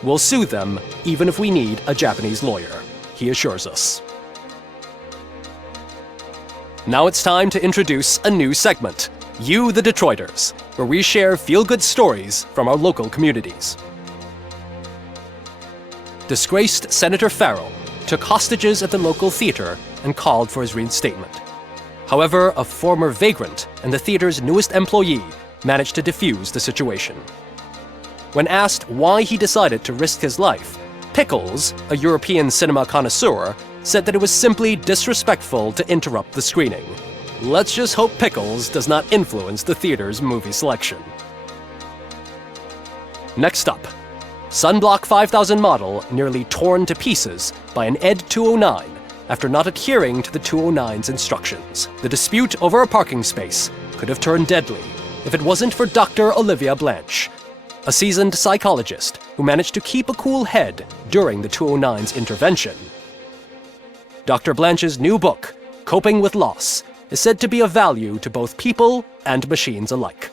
We'll sue them even if we need a Japanese lawyer, he assures us. Now it's time to introduce a new segment, You the Detroiters, where we share feel-good stories from our local communities. Disgraced Senator Farrell took hostages at the local theater and called for his reinstatement. However, a former vagrant and the theater's newest employee managed to defuse the situation. When asked why he decided to risk his life, Pickles, a European cinema connoisseur, said that it was simply disrespectful to interrupt the screening. Let's just hope Pickles does not influence the theater's movie selection. Next up, Sunblock 5000 model nearly torn to pieces by an ED 209 after not adhering to the 209's instructions. The dispute over a parking space could have turned deadly if it wasn't for Dr. Olivia Blanche, a seasoned psychologist who managed to keep a cool head during the 209's intervention. Dr. Blanche's new book, Coping with Loss, is said to be of value to both people and machines alike.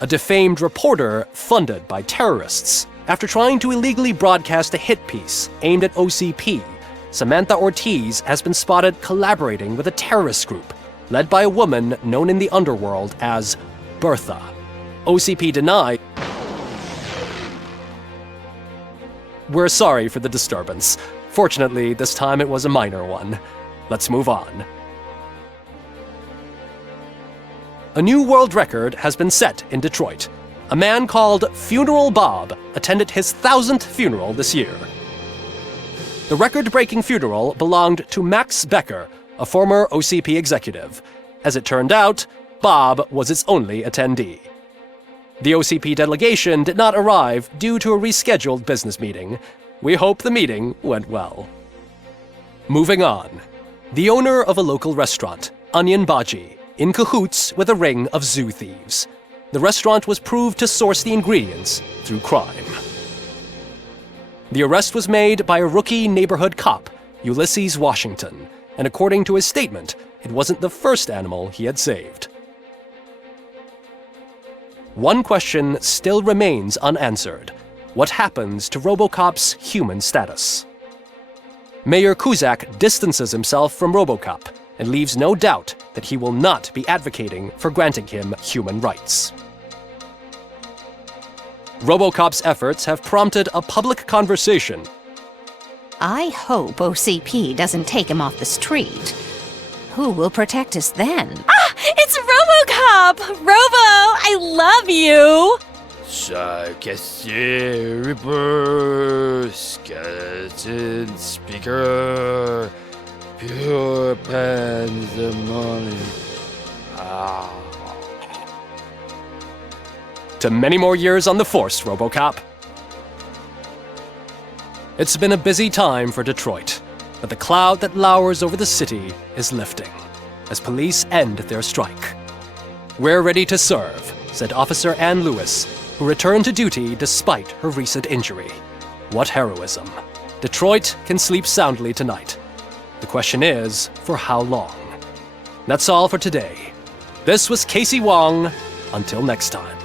A defamed reporter funded by terrorists. After trying to illegally broadcast a hit piece aimed at OCP, Samantha Ortiz has been spotted collaborating with a terrorist group led by a woman known in the underworld as Bertha. OCP denied. We're sorry for the disturbance. Fortunately, this time it was a minor one. Let's move on. A new world record has been set in Detroit. A man called Funeral Bob attended his 1000th funeral this year. The record-breaking funeral belonged to Max Becker, a former OCP executive. As it turned out, Bob was its only attendee. The OCP delegation did not arrive due to a rescheduled business meeting. We hope the meeting went well. Moving on. The owner of a local restaurant, Onion Baji, in cahoots with a ring of zoo thieves. The restaurant was proved to source the ingredients through crime. The arrest was made by a rookie neighborhood cop, Ulysses Washington, and according to his statement, it wasn't the first animal he had saved. One question still remains unanswered. What happens to Robocop's human status? Mayor Cusack distances himself from Robocop and leaves no doubt that he will not be advocating for granting him human rights. Robocop's efforts have prompted a public conversation. I hope OCP doesn't take him off the street. Who will protect us then? Ah! It's Robocop! Robo, I love you! Cassier, Reaper, Skeleton, Speaker, Pure Pandemonium. To many more years on the force, Robocop. It's been a busy time for Detroit, but the cloud that lowers over the city is lifting as police end their strike. We're ready to serve, said Officer Ann Lewis, who returned to duty despite her recent injury. What heroism. Detroit can sleep soundly tonight. The question is, for how long? That's all for today. This was Casey Wong. Until next time.